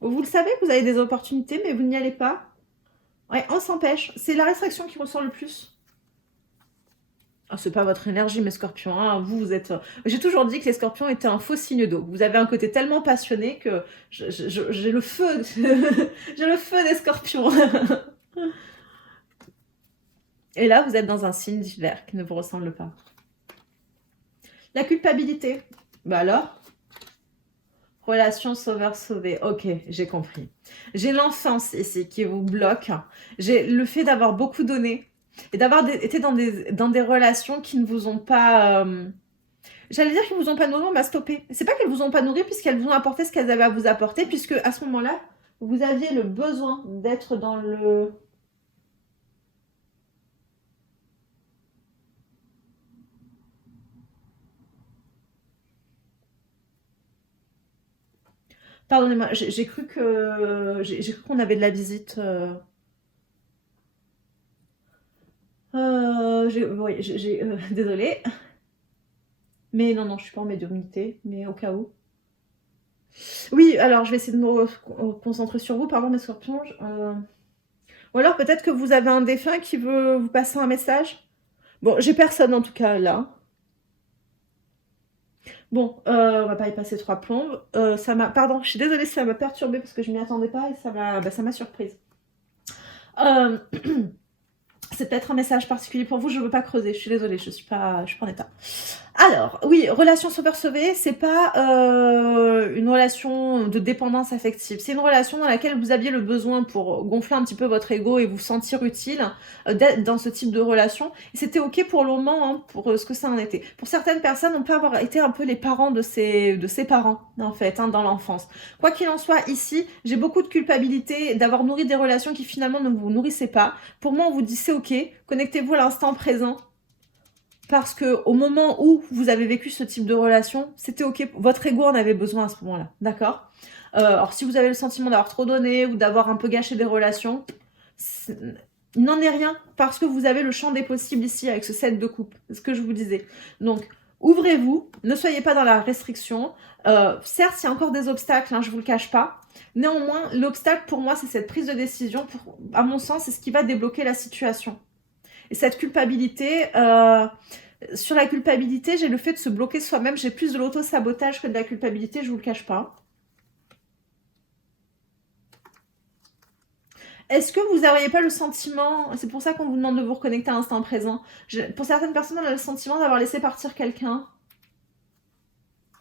Vous le savez que vous avez des opportunités, mais vous n'y allez pas. Ouais, on s'empêche. C'est la restriction qui ressort le plus. Ah, c'est pas votre énergie, mes scorpions. Hein. Vous êtes... J'ai toujours dit que les scorpions étaient un faux signe d'eau. Vous avez un côté tellement passionné que j'ai le feu. J'ai le feu des scorpions. Et là, vous êtes dans un signe d'hiver qui ne vous ressemble pas. La culpabilité. Bah alors? Relation sauveur-sauvé. Ok, j'ai compris. J'ai l'enfance ici qui vous bloque. J'ai le fait d'avoir beaucoup donné. Et d'avoir été dans des relations qui ne vous ont pas... J'allais dire qu'ils vous ont pas nourri, on m'a stoppé. C'est pas qu'elles vous ont pas nourri puisqu'elles vous ont apporté ce qu'elles avaient à vous apporter, puisque à ce moment-là, vous aviez le besoin d'être dans le... Pardonnez-moi, j'ai cru qu'on avait de la visite... Oui, désolée. Mais non, je suis pas en médiumnité, mais au cas où. Oui, alors je vais essayer de me concentrer sur vous, pardon mes scorpions. Ou alors peut-être que vous avez un défunt qui veut vous passer un message. Bon, j'ai personne en tout cas là. Bon, on va pas y passer 3 plombes. Pardon, je suis désolée, ça m'a perturbée parce que je m'y attendais pas et ça m'a surprise. C'est peut-être un message particulier pour vous, je veux pas creuser, je suis désolée, je suis pas en état. Alors, oui, relation sauveur-sauvé, c'est pas une relation de dépendance affective. C'est une relation dans laquelle vous aviez le besoin pour gonfler un petit peu votre ego et vous sentir utile d'être dans ce type de relation. Et c'était ok pour le moment, hein, pour ce que ça en était. Pour certaines personnes, on peut avoir été un peu les parents de ses parents, en fait, hein, dans l'enfance. Quoi qu'il en soit, ici, j'ai beaucoup de culpabilité d'avoir nourri des relations qui finalement ne vous nourrissaient pas. Pour moi, on vous dit c'est ok, connectez-vous à l'instant présent. Parce que au moment où vous avez vécu ce type de relation, c'était ok, votre ego en avait besoin à ce moment-là, d'accord. Alors si vous avez le sentiment d'avoir trop donné ou d'avoir un peu gâché des relations, il n'en est rien parce que vous avez le champ des possibles ici avec ce set de coupe, c'est ce que je vous disais. Donc ouvrez-vous, ne soyez pas dans la restriction. Certes, il y a encore des obstacles, hein, je vous le cache pas. Néanmoins, l'obstacle pour moi, c'est cette prise de décision. À mon sens, c'est ce qui va débloquer la situation. Et cette culpabilité, sur la culpabilité, j'ai le fait de se bloquer soi-même. J'ai plus de l'auto-sabotage que de la culpabilité, je vous le cache pas. Est-ce que vous n'auriez pas le sentiment, c'est pour ça qu'on vous demande de vous reconnecter à l'instant présent, pour certaines personnes, on a le sentiment d'avoir laissé partir quelqu'un,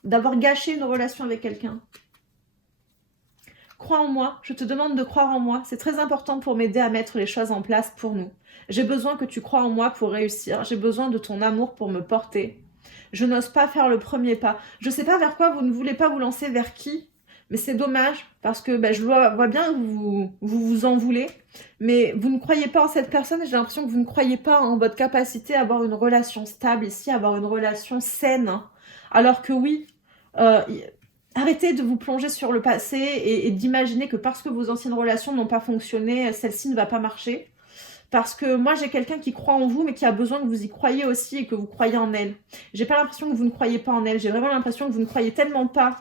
d'avoir gâché une relation avec quelqu'un. Crois en moi, je te demande de croire en moi. C'est très important pour m'aider à mettre les choses en place pour nous. J'ai besoin que tu crois en moi pour réussir. J'ai besoin de ton amour pour me porter. Je n'ose pas faire le premier pas. Je ne sais pas vers quoi vous ne voulez pas vous lancer, vers qui. Mais c'est dommage parce que je vois bien que vous en voulez. Mais vous ne croyez pas en cette personne et j'ai l'impression que vous ne croyez pas en votre capacité à avoir une relation stable ici, à avoir une relation saine. Alors que oui, arrêtez de vous plonger sur le passé et d'imaginer que parce que vos anciennes relations n'ont pas fonctionné, celle-ci ne va pas marcher. Parce que moi, j'ai quelqu'un qui croit en vous, mais qui a besoin que vous y croyiez aussi et que vous croyez en elle. J'ai pas l'impression que vous ne croyez pas en elle. J'ai vraiment l'impression que vous ne croyez tellement pas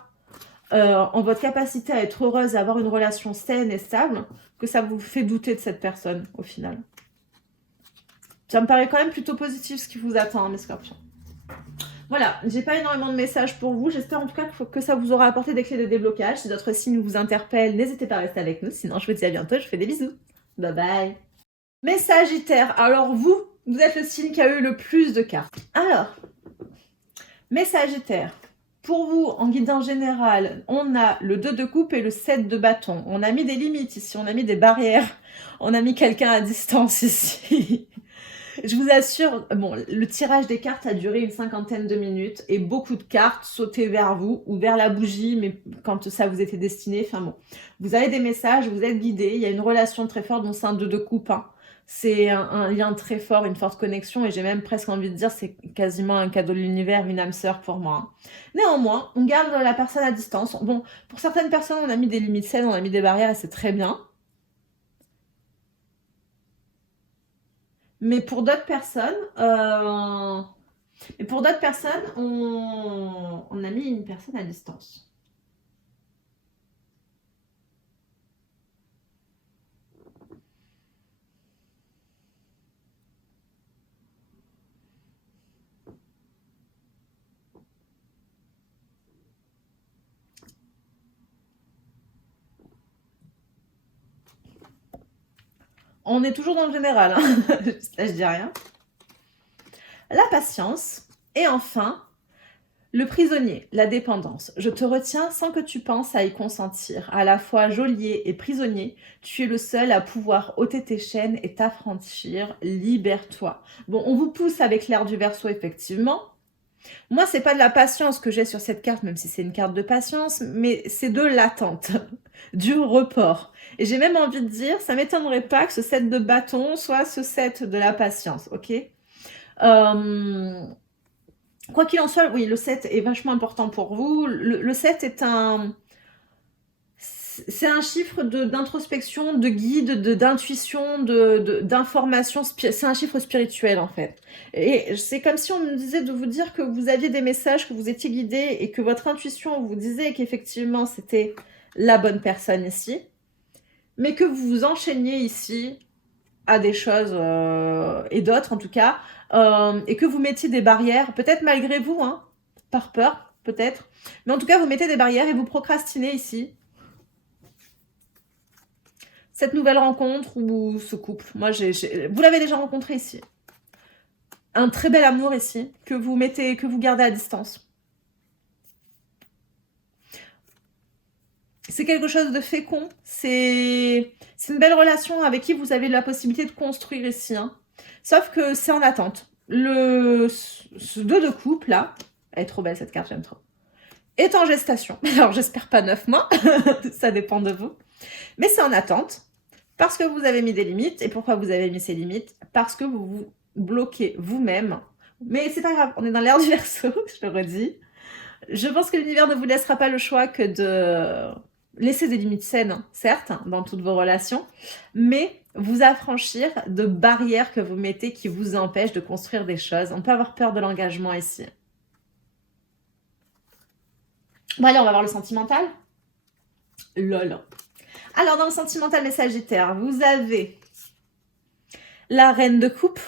en votre capacité à être heureuse et à avoir une relation saine et stable que ça vous fait douter de cette personne, au final. Ça me paraît quand même plutôt positif ce qui vous attend, mes scorpions. Voilà, j'ai pas énormément de messages pour vous. J'espère en tout cas que ça vous aura apporté des clés de déblocage. Si d'autres signes vous interpellent, n'hésitez pas à rester avec nous. Sinon, je vous dis à bientôt. Je vous fais des bisous. Bye bye. Mes Sagittaires, alors vous êtes le signe qui a eu le plus de cartes. Alors, mes Sagittaires, pour vous, en guidance générale, on a le 2 de coupe et le 7 de bâton. On a mis des limites ici, on a mis des barrières. On a mis quelqu'un à distance ici. Je vous assure, bon, le tirage des cartes a duré une 50aine de minutes et beaucoup de cartes sautaient vers vous ou vers la bougie, mais quand ça vous était destiné, enfin bon. Vous avez des messages, vous êtes guidés, il y a une relation très forte, donc c'est un 2 de coupe, hein. C'est un lien très fort, une forte connexion, et j'ai même presque envie de dire c'est quasiment un cadeau de l'univers, une âme sœur pour moi. Néanmoins, on garde la personne à distance. Bon, pour certaines personnes, on a mis des limites saines, on a mis des barrières, et c'est très bien. Mais pour d'autres personnes, on a mis une personne à distance. On est toujours dans le général, hein. Là, je dis rien. La patience. Et enfin, le prisonnier, la dépendance. Je te retiens sans que tu penses à y consentir. À la fois geôlier et prisonnier, tu es le seul à pouvoir ôter tes chaînes et t'affranchir. Libère-toi. Bon, on vous pousse avec l'air du Verseau, effectivement. Moi, c'est pas de la patience que j'ai sur cette carte, même si c'est une carte de patience, mais c'est de l'attente, du report. Et j'ai même envie de dire, ça m'étonnerait pas que ce set de bâton soit ce set de la patience, ok. Quoi qu'il en soit, oui, le 7 est vachement important pour vous. Le 7 est c'est un chiffre d'introspection, de guide, d'intuition, d'information. C'est un chiffre spirituel, en fait. Et c'est comme si on nous disait de vous dire que vous aviez des messages, que vous étiez guidé et que votre intuition vous disait qu'effectivement, c'était la bonne personne ici. Mais que vous vous enchaîniez ici à des choses, et d'autres en tout cas, et que vous mettiez des barrières, peut-être malgré vous, hein, par peur, peut-être. Mais en tout cas, vous mettez des barrières et vous procrastinez ici cette nouvelle rencontre ou ce couple. Moi, vous l'avez déjà rencontré ici. un très bel amour ici, que vous gardez à distance. C'est quelque chose de fécond, c'est une belle relation avec qui vous avez la possibilité de construire ici. Hein. Sauf que c'est en attente. Ce 2 de coupe, là, elle est trop belle cette carte, j'aime trop, est en gestation. Alors j'espère pas 9 mois, ça dépend de vous. Mais c'est en attente, parce que vous avez mis des limites. Et pourquoi vous avez mis ces limites? Parce que vous vous bloquez vous-même. Mais c'est pas grave, on est dans l'ère du Verseau, je le redis. Je pense que l'univers ne vous laissera pas le choix que de laisser des limites saines, certes, dans toutes vos relations, mais vous affranchir de barrières que vous mettez qui vous empêchent de construire des choses. On peut avoir peur de l'engagement ici. Bon allez, on va voir le sentimental. Lol. Alors dans le sentimental les Sagittaires, vous avez la reine de coupe.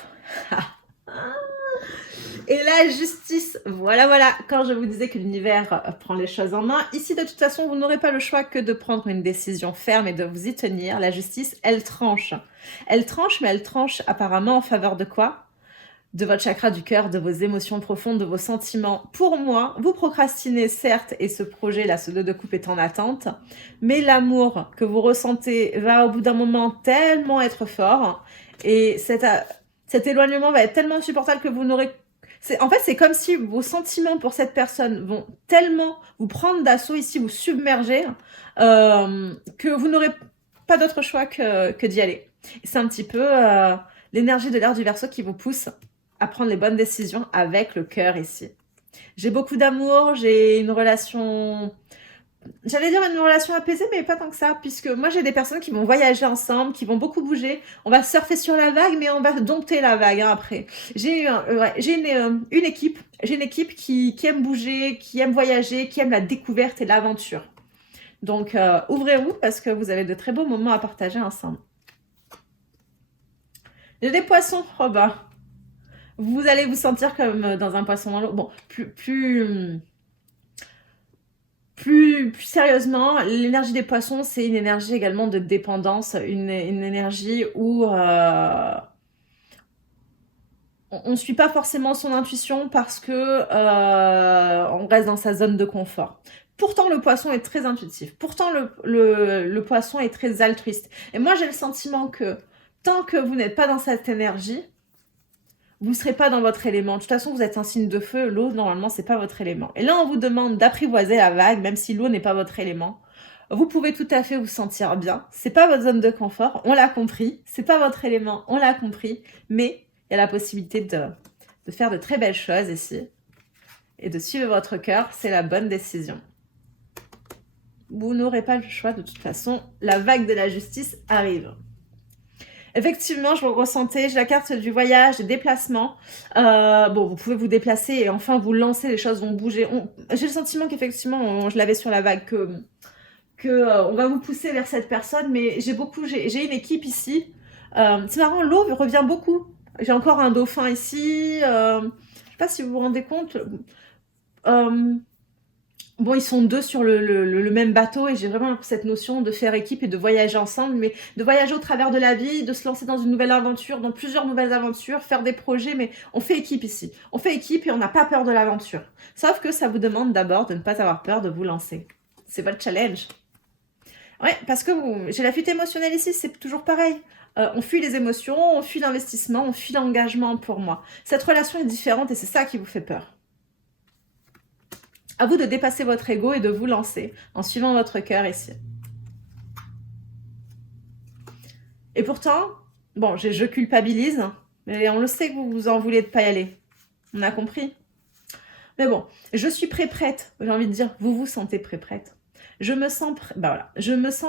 Et la justice, voilà, quand je vous disais que l'univers prend les choses en main, ici de toute façon vous n'aurez pas le choix que de prendre une décision ferme et de vous y tenir. La justice, elle tranche. Elle tranche, mais elle tranche apparemment en faveur de quoi? De votre chakra du cœur, de vos émotions profondes, de vos sentiments. Pour moi, vous procrastinez certes, et ce projet-là, ce 2 de coupe est en attente, mais l'amour que vous ressentez va au bout d'un moment tellement être fort, et cet éloignement va être tellement insupportable que vous n'aurez... En fait, c'est comme si vos sentiments pour cette personne vont tellement vous prendre d'assaut ici, vous submerger, que vous n'aurez pas d'autre choix que d'y aller. C'est un petit peu l'énergie de l'ère du Verseau qui vous pousse à prendre les bonnes décisions avec le cœur ici. J'ai beaucoup d'amour, j'ai une relation... J'allais dire une relation apaisée, mais pas tant que ça, puisque moi j'ai des personnes qui vont voyager ensemble, qui vont beaucoup bouger. On va surfer sur la vague, mais on va dompter la vague hein, après. J'ai une équipe qui aime bouger, qui aime voyager, qui aime la découverte et l'aventure. Donc ouvrez-vous parce que vous avez de très beaux moments à partager ensemble. J'ai des poissons, oh bah, vous allez vous sentir comme dans un poisson dans l'eau. Bon, plus sérieusement, l'énergie des poissons, c'est une énergie également de dépendance, une énergie où on ne suit pas forcément son intuition parce que on reste dans sa zone de confort. Pourtant, le poisson est très intuitif. Pourtant, le poisson est très altruiste. Et moi, j'ai le sentiment que tant que vous n'êtes pas dans cette énergie, vous ne serez pas dans votre élément. De toute façon, vous êtes un signe de feu. L'eau, normalement, c'est pas votre élément. Et là, on vous demande d'apprivoiser la vague, même si l'eau n'est pas votre élément. Vous pouvez tout à fait vous sentir bien. C'est pas votre zone de confort, on l'a compris. C'est pas votre élément, on l'a compris. Mais il y a la possibilité de faire de très belles choses ici. Et de suivre votre cœur, c'est la bonne décision. Vous n'aurez pas le choix de toute façon. La vague de la justice arrive. Effectivement, je vous ressentais, j'ai la carte du voyage, des déplacements. Bon, vous pouvez vous déplacer et enfin vous lancer, les choses vont bouger. J'ai le sentiment qu'effectivement, je l'avais sur la vague, on va vous pousser vers cette personne, mais j'ai une équipe ici. C'est marrant, l'eau revient beaucoup. J'ai encore un dauphin ici. Je sais pas si vous vous rendez compte. Bon, ils sont 2 sur le même bateau et j'ai vraiment cette notion de faire équipe et de voyager ensemble, mais de voyager au travers de la vie, de se lancer dans une nouvelle aventure, dans plusieurs nouvelles aventures, faire des projets, mais on fait équipe ici. On fait équipe et on n'a pas peur de l'aventure. Sauf que ça vous demande d'abord de ne pas avoir peur de vous lancer. C'est votre challenge. Ouais, parce que j'ai la fuite émotionnelle ici, c'est toujours pareil. On fuit les émotions, on fuit l'investissement, on fuit l'engagement pour moi. Cette relation est différente et c'est ça qui vous fait peur. À vous de dépasser votre ego et de vous lancer en suivant votre cœur ici. Et pourtant, bon, je culpabilise, mais on le sait que vous vous en voulez de pas y aller. On a compris. Mais bon, je suis prête. J'ai envie de dire, vous vous sentez prête. Je me sens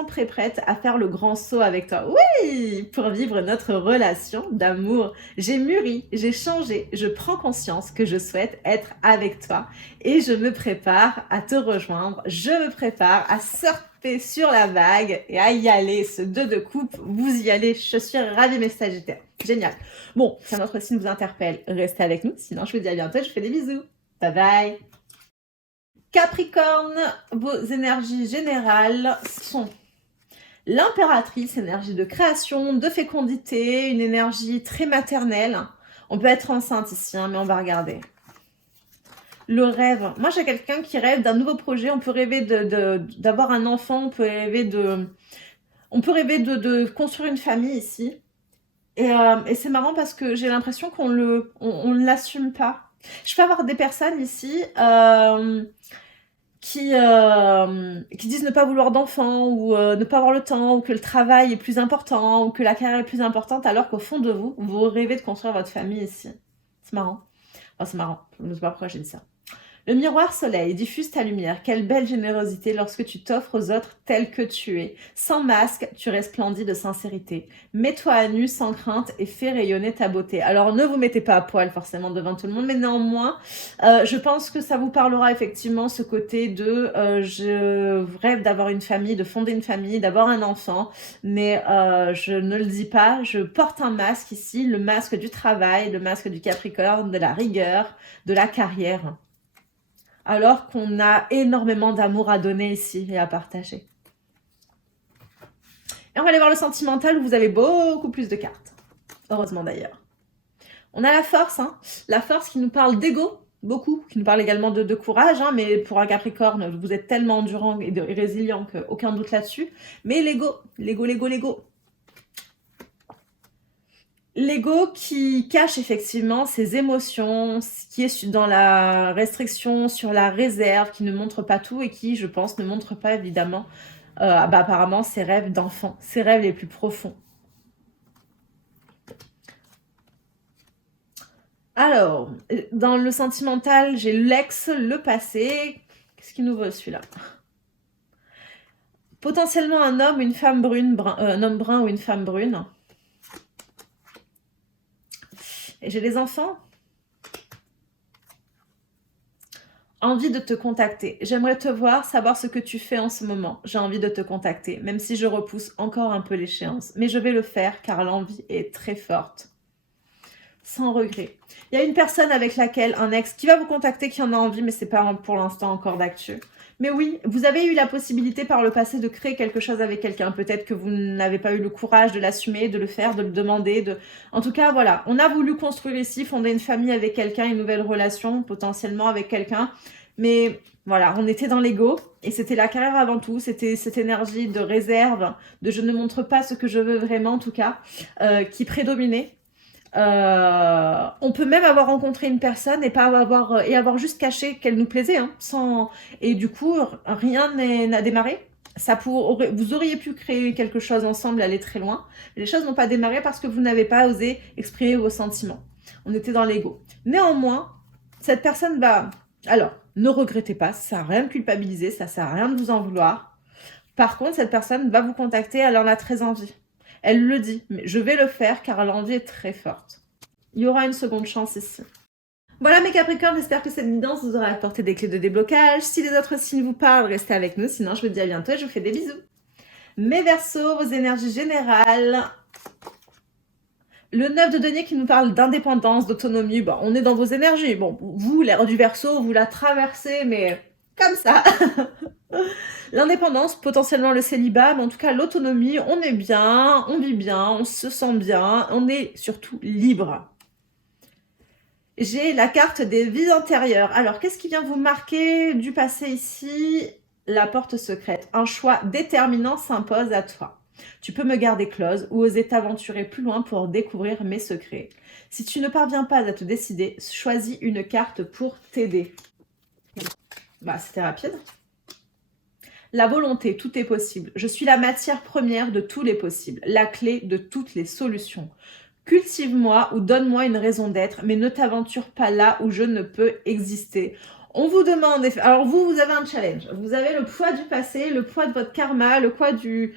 prête à faire le grand saut avec toi. Oui, pour vivre notre relation d'amour. J'ai mûri, j'ai changé, je prends conscience que je souhaite être avec toi et je me prépare à te rejoindre. Je me prépare à surfer sur la vague et à y aller. Ce 2 de coupe, vous y allez. Je suis ravie mes Sagittaires. Génial. Bon, si un autre signe vous interpelle, restez avec nous. Sinon, je vous dis à bientôt. Je vous fais des bisous. Bye bye. Capricorne, vos énergies générales sont l'impératrice, énergie de création, de fécondité, une énergie très maternelle. On peut être enceinte ici, hein, mais on va regarder. Le rêve. Moi, j'ai quelqu'un qui rêve d'un nouveau projet. On peut rêver d'avoir un enfant. On peut rêver de construire une famille ici. Et c'est marrant parce que j'ai l'impression qu'on ne l'assume pas. Je peux avoir des personnes ici qui disent ne pas vouloir d'enfants ou ne pas avoir le temps ou que le travail est plus important ou que la carrière est plus importante alors qu'au fond de vous, vous rêvez de construire votre famille ici. C'est marrant. Enfin, c'est marrant. Je ne sais pas pourquoi j'ai dit ça. Le miroir soleil diffuse ta lumière. Quelle belle générosité lorsque tu t'offres aux autres tel que tu es. Sans masque, tu resplendis de sincérité. Mets-toi à nu sans crainte et fais rayonner ta beauté. Alors ne vous mettez pas à poil forcément devant tout le monde, mais néanmoins, je pense que ça vous parlera effectivement ce côté de je rêve d'avoir une famille, de fonder une famille, d'avoir un enfant, mais je ne le dis pas. Je porte un masque ici, le masque du travail, le masque du Capricorne, de la rigueur, de la carrière. Alors qu'on a énormément d'amour à donner ici et à partager. Et on va aller voir le sentimental où vous avez beaucoup plus de cartes. Heureusement d'ailleurs. On a la force, hein. La force qui nous parle d'ego, beaucoup, qui nous parle également de courage, hein, mais pour un Capricorne, vous êtes tellement endurant et résilient qu'aucun doute là-dessus. Mais l'ego. L'ego qui cache effectivement ses émotions, qui est dans la restriction, sur la réserve, qui ne montre pas tout et qui, je pense, ne montre pas évidemment, apparemment, ses rêves d'enfant, ses rêves les plus profonds. Alors, dans le sentimental, j'ai l'ex, le passé. Qu'est-ce qu'il nous veut celui-là? Potentiellement un homme, une femme brune, un homme brun ou une femme brune. Et j'ai des enfants. Envie de te contacter. J'aimerais te voir, savoir ce que tu fais en ce moment. J'ai envie de te contacter, même si je repousse encore un peu l'échéance. Mais je vais le faire car l'envie est très forte. Sans regret. Il y a une personne avec laquelle, un ex, qui va vous contacter, qui en a envie, mais c'est pas pour l'instant encore d'actu. Mais oui, vous avez eu la possibilité par le passé de créer quelque chose avec quelqu'un. Peut-être que vous n'avez pas eu le courage de l'assumer, de le faire, de le demander. En tout cas, voilà. On a voulu construire ici, fonder une famille avec quelqu'un, une nouvelle relation, potentiellement avec quelqu'un. Mais voilà, on était dans l'ego et c'était la carrière avant tout. C'était cette énergie de réserve, de je ne montre pas ce que je veux vraiment, en tout cas, qui prédominait. On peut même avoir rencontré une personne et avoir juste caché qu'elle nous plaisait, hein, et du coup rien n'a démarré. Vous auriez pu créer quelque chose ensemble, aller très loin. Les choses n'ont pas démarré parce que vous n'avez pas osé exprimer vos sentiments. On était dans l'ego. Néanmoins, cette personne va... Alors, ne regrettez pas, ça sert à rien de culpabiliser, ça sert à rien de vous en vouloir. Par contre, cette personne va vous contacter, elle en a très envie. Elle le dit, mais je vais le faire car l'envie est très forte. Il y aura une seconde chance ici. Voilà mes Capricornes, j'espère que cette guidance vous aura apporté des clés de déblocage. Si les autres signes vous parlent, restez avec nous. Sinon, je vous dis à bientôt et je vous fais des bisous. Mes Verseaux, vos énergies générales. Le 9 de denier qui nous parle d'indépendance, d'autonomie. Bon, on est dans vos énergies. Bon, vous, l'ère du Verseau, vous la traversez, mais comme ça. L'indépendance, potentiellement le célibat, mais en tout cas l'autonomie, on est bien, on vit bien, on se sent bien, on est surtout libre. J'ai la carte des vies antérieures. Alors, qu'est-ce qui vient vous marquer du passé ici? La porte secrète. Un choix déterminant s'impose à toi. Tu peux me garder close ou oser t'aventurer plus loin pour découvrir mes secrets. Si tu ne parviens pas à te décider, choisis une carte pour t'aider. Bah, c'était rapide. La volonté, tout est possible. Je suis la matière première de tous les possibles, la clé de toutes les solutions. Cultive-moi ou donne-moi une raison d'être, mais ne t'aventure pas là où je ne peux exister. On vous demande, alors vous avez un challenge. Vous avez le poids du passé, le poids de votre karma, le poids des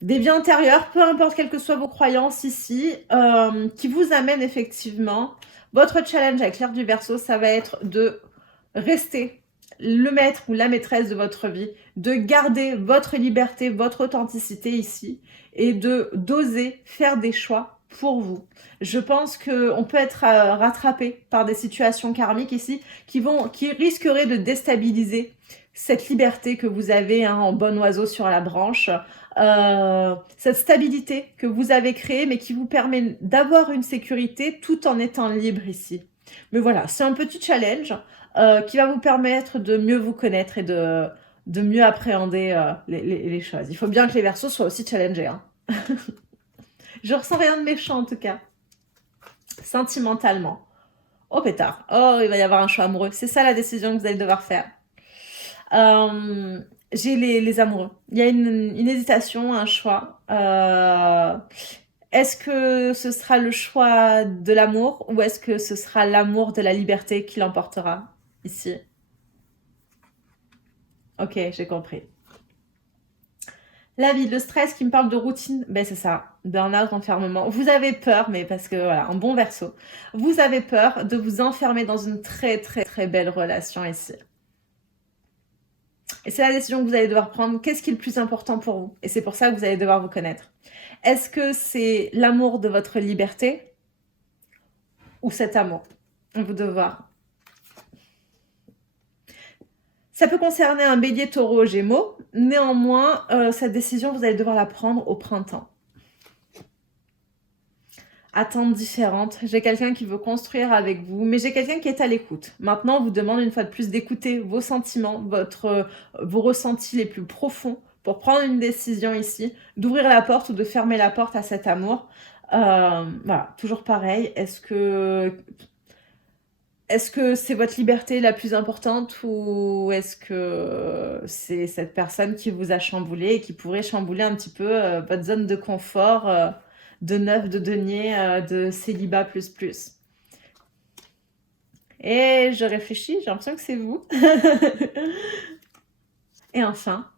vies antérieures, peu importe quelles que soient vos croyances ici, qui vous amène effectivement. Votre challenge avec l'ère du Verseau, ça va être de rester le maître ou la maîtresse de votre vie, de garder votre liberté, votre authenticité ici et d'oser faire des choix pour vous. Je pense qu'on peut être rattrapé par des situations karmiques ici qui risqueraient de déstabiliser cette liberté que vous avez hein, en bon oiseau sur la branche, cette stabilité que vous avez créée, mais qui vous permet d'avoir une sécurité tout en étant libre ici. Mais voilà, c'est un petit challenge qui va vous permettre de mieux vous connaître et de mieux appréhender les choses. Il faut bien que les Verseaux soient aussi challengés. Hein. Je ressens rien de méchant en tout cas, sentimentalement. Oh pétard, oh il va y avoir un choix amoureux. C'est ça la décision que vous allez devoir faire. J'ai les amoureux. Il y a une hésitation, un choix. Est-ce que ce sera le choix de l'amour ou est-ce que ce sera l'amour de la liberté qui l'emportera ici? Ok, j'ai compris. La vie, le stress qui me parle de routine, ben c'est ça, burn-out, enfermement. Vous avez peur, mais parce que voilà, un bon verso, vous avez peur de vous enfermer dans une très très très belle relation ici. Et c'est la décision que vous allez devoir prendre. Qu'est-ce qui est le plus important pour vous? Et c'est pour ça que vous allez devoir vous connaître. Est-ce que c'est l'amour de votre liberté ou cet amour? On va devoir. Ça peut concerner un bélier, taureau, gémeaux. Néanmoins, cette décision, vous allez devoir la prendre au printemps. Attentes différentes. J'ai quelqu'un qui veut construire avec vous, mais j'ai quelqu'un qui est à l'écoute. Maintenant, on vous demande une fois de plus d'écouter vos sentiments, vos ressentis les plus profonds pour prendre une décision ici, d'ouvrir la porte ou de fermer la porte à cet amour. Voilà, toujours pareil. Est-ce que c'est votre liberté la plus importante ou est-ce que c'est cette personne qui vous a chamboulé et qui pourrait chambouler un petit peu votre zone de confort de neuf, de denier, de célibat plus. Et je réfléchis, j'ai l'impression que c'est vous. Et enfin,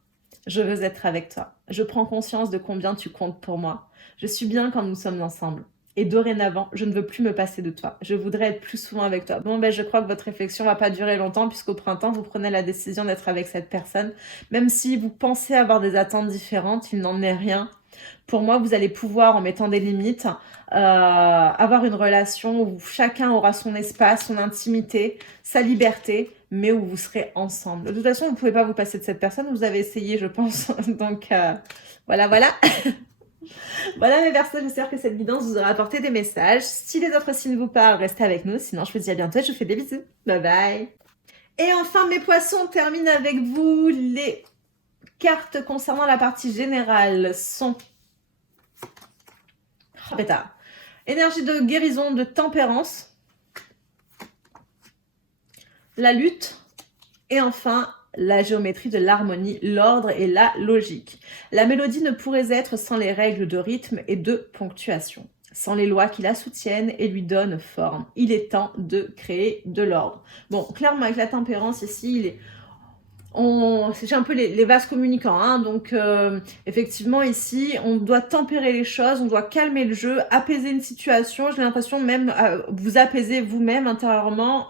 je veux être avec toi. Je prends conscience de combien tu comptes pour moi. Je suis bien quand nous sommes ensemble. Et dorénavant, je ne veux plus me passer de toi. Je voudrais être plus souvent avec toi. Bon, ben, je crois que votre réflexion va pas durer longtemps puisqu'au printemps, vous prenez la décision d'être avec cette personne. Même si vous pensez avoir des attentes différentes, il n'en est rien. Pour moi, vous allez pouvoir, en mettant des limites, avoir une relation où chacun aura son espace, son intimité, sa liberté, mais où vous serez ensemble. De toute façon, vous ne pouvez pas vous passer de cette personne. Vous avez essayé, je pense. Donc, voilà. Voilà mes Verseaux, j'espère que cette vidéo vous aura apporté des messages. Si les autres signes vous parlent, restez avec nous. Sinon, je vous dis à bientôt et je vous fais des bisous. Bye bye. Et enfin, mes poissons, on termine avec vous. Les cartes concernant la partie générale sont... Oh, pétard. Énergie de guérison, de tempérance. La lutte. Et enfin, la géométrie de l'harmonie, l'ordre et la logique. La mélodie ne pourrait être sans les règles de rythme et de ponctuation, sans les lois qui la soutiennent et lui donnent forme. Il est temps de créer de l'ordre. Bon, clairement, avec la tempérance ici, c'est un peu les vases communicants, hein, donc effectivement ici on doit tempérer les choses, on doit calmer le jeu, apaiser une situation. J'ai l'impression même vous apaiser vous-même intérieurement.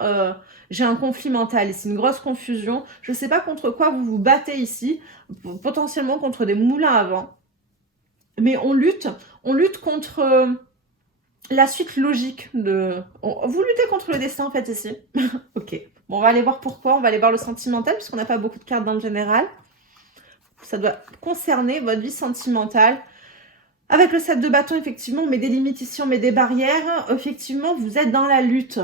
J'ai un conflit mental ici, une grosse confusion. Je ne sais pas contre quoi vous vous battez ici, potentiellement contre des moulins à vent, mais on lutte contre la suite logique de... Vous luttez contre le destin en fait ici. Ok. Bon, on va aller voir pourquoi. On va aller voir le sentimental puisqu'on n'a pas beaucoup de cartes dans le général. Ça doit concerner votre vie sentimentale. Avec le 7 de bâton, effectivement, on met des limites ici, on met des barrières. Effectivement, vous êtes dans la lutte.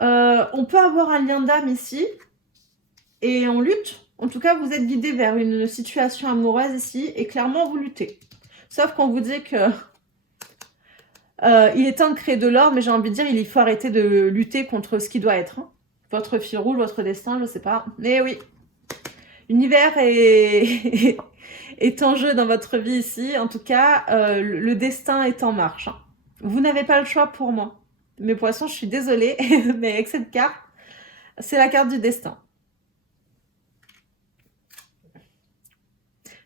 On peut avoir un lien d'âme ici. Et on lutte. En tout cas, vous êtes guidé vers une situation amoureuse ici. Et clairement, vous luttez. Sauf qu'on vous dit que... il est temps de créer de l'ordre, mais j'ai envie de dire, il faut arrêter de lutter contre ce qui doit être. Hein. Votre fil rouge, votre destin, je sais pas. Mais oui, l'univers est en jeu dans votre vie ici. En tout cas, le destin est en marche. Hein. Vous n'avez pas le choix pour moi. Mes poissons, je suis désolée, mais avec cette carte, c'est la carte du destin.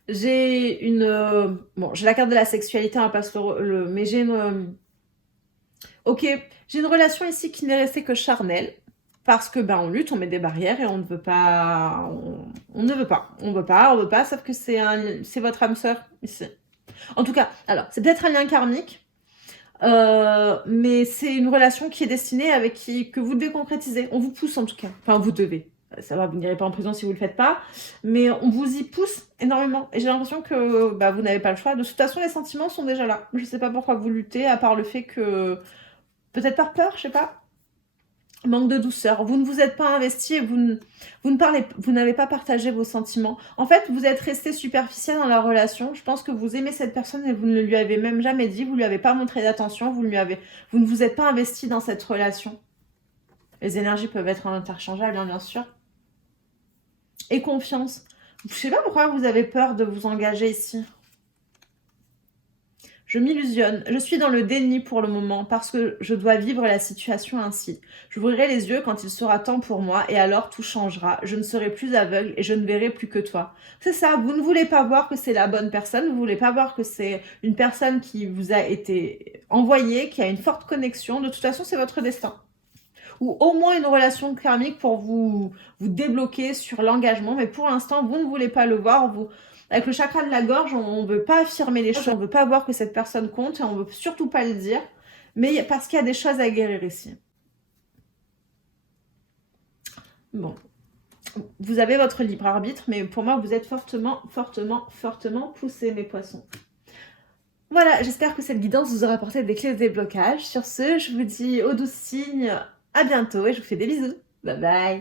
J'ai une... bon, j'ai la carte de la sexualité, on va pas se mais j'ai une... Ok, j'ai une relation ici qui n'est restée que charnelle. Parce que on lutte, on met des barrières et on ne veut pas... On ne veut pas. On veut pas, sauf que c'est votre âme sœur ici. En tout cas, alors, c'est peut-être un lien karmique. Mais c'est une relation qui est destinée que vous devez concrétiser. On vous pousse en tout cas. Enfin, vous devez. Ça va, vous n'irez pas en prison si vous ne le faites pas, mais on vous y pousse énormément. Et j'ai l'impression que bah, vous n'avez pas le choix. De toute façon, les sentiments sont déjà là. Je ne sais pas pourquoi vous luttez, à part le fait que... Peut-être par peur, je sais pas. Manque de douceur. Vous ne vous êtes pas investi et vous n'avez pas partagé vos sentiments. En fait, vous êtes resté superficiel dans la relation. Je pense que vous aimez cette personne et vous ne lui avez même jamais dit, vous lui avez pas montré d'attention, vous ne vous êtes pas investi dans cette relation. Les énergies peuvent être interchangeables, hein, bien sûr. Et confiance. Je sais pas pourquoi vous avez peur de vous engager ici. Je m'illusionne. Je suis dans le déni pour le moment parce que je dois vivre la situation ainsi. J'ouvrirai les yeux quand il sera temps pour moi et alors tout changera. Je ne serai plus aveugle et je ne verrai plus que toi. C'est ça, vous ne voulez pas voir que c'est la bonne personne, vous ne voulez pas voir que c'est une personne qui vous a été envoyée, qui a une forte connexion. De toute façon, c'est votre destin. Ou au moins une relation karmique pour vous débloquer sur l'engagement. Mais pour l'instant, vous ne voulez pas le voir. Avec le chakra de la gorge, on ne veut pas affirmer les choses, on ne veut pas voir que cette personne compte et on ne veut surtout pas le dire. Mais parce qu'il y a des choses à guérir ici. Bon. Vous avez votre libre arbitre, mais pour moi, vous êtes fortement, fortement, fortement poussés, mes poissons. Voilà, j'espère que cette guidance vous aura apporté des clés de déblocage. Sur ce, je vous dis aux 12 signes à bientôt et je vous fais des bisous. Bye bye.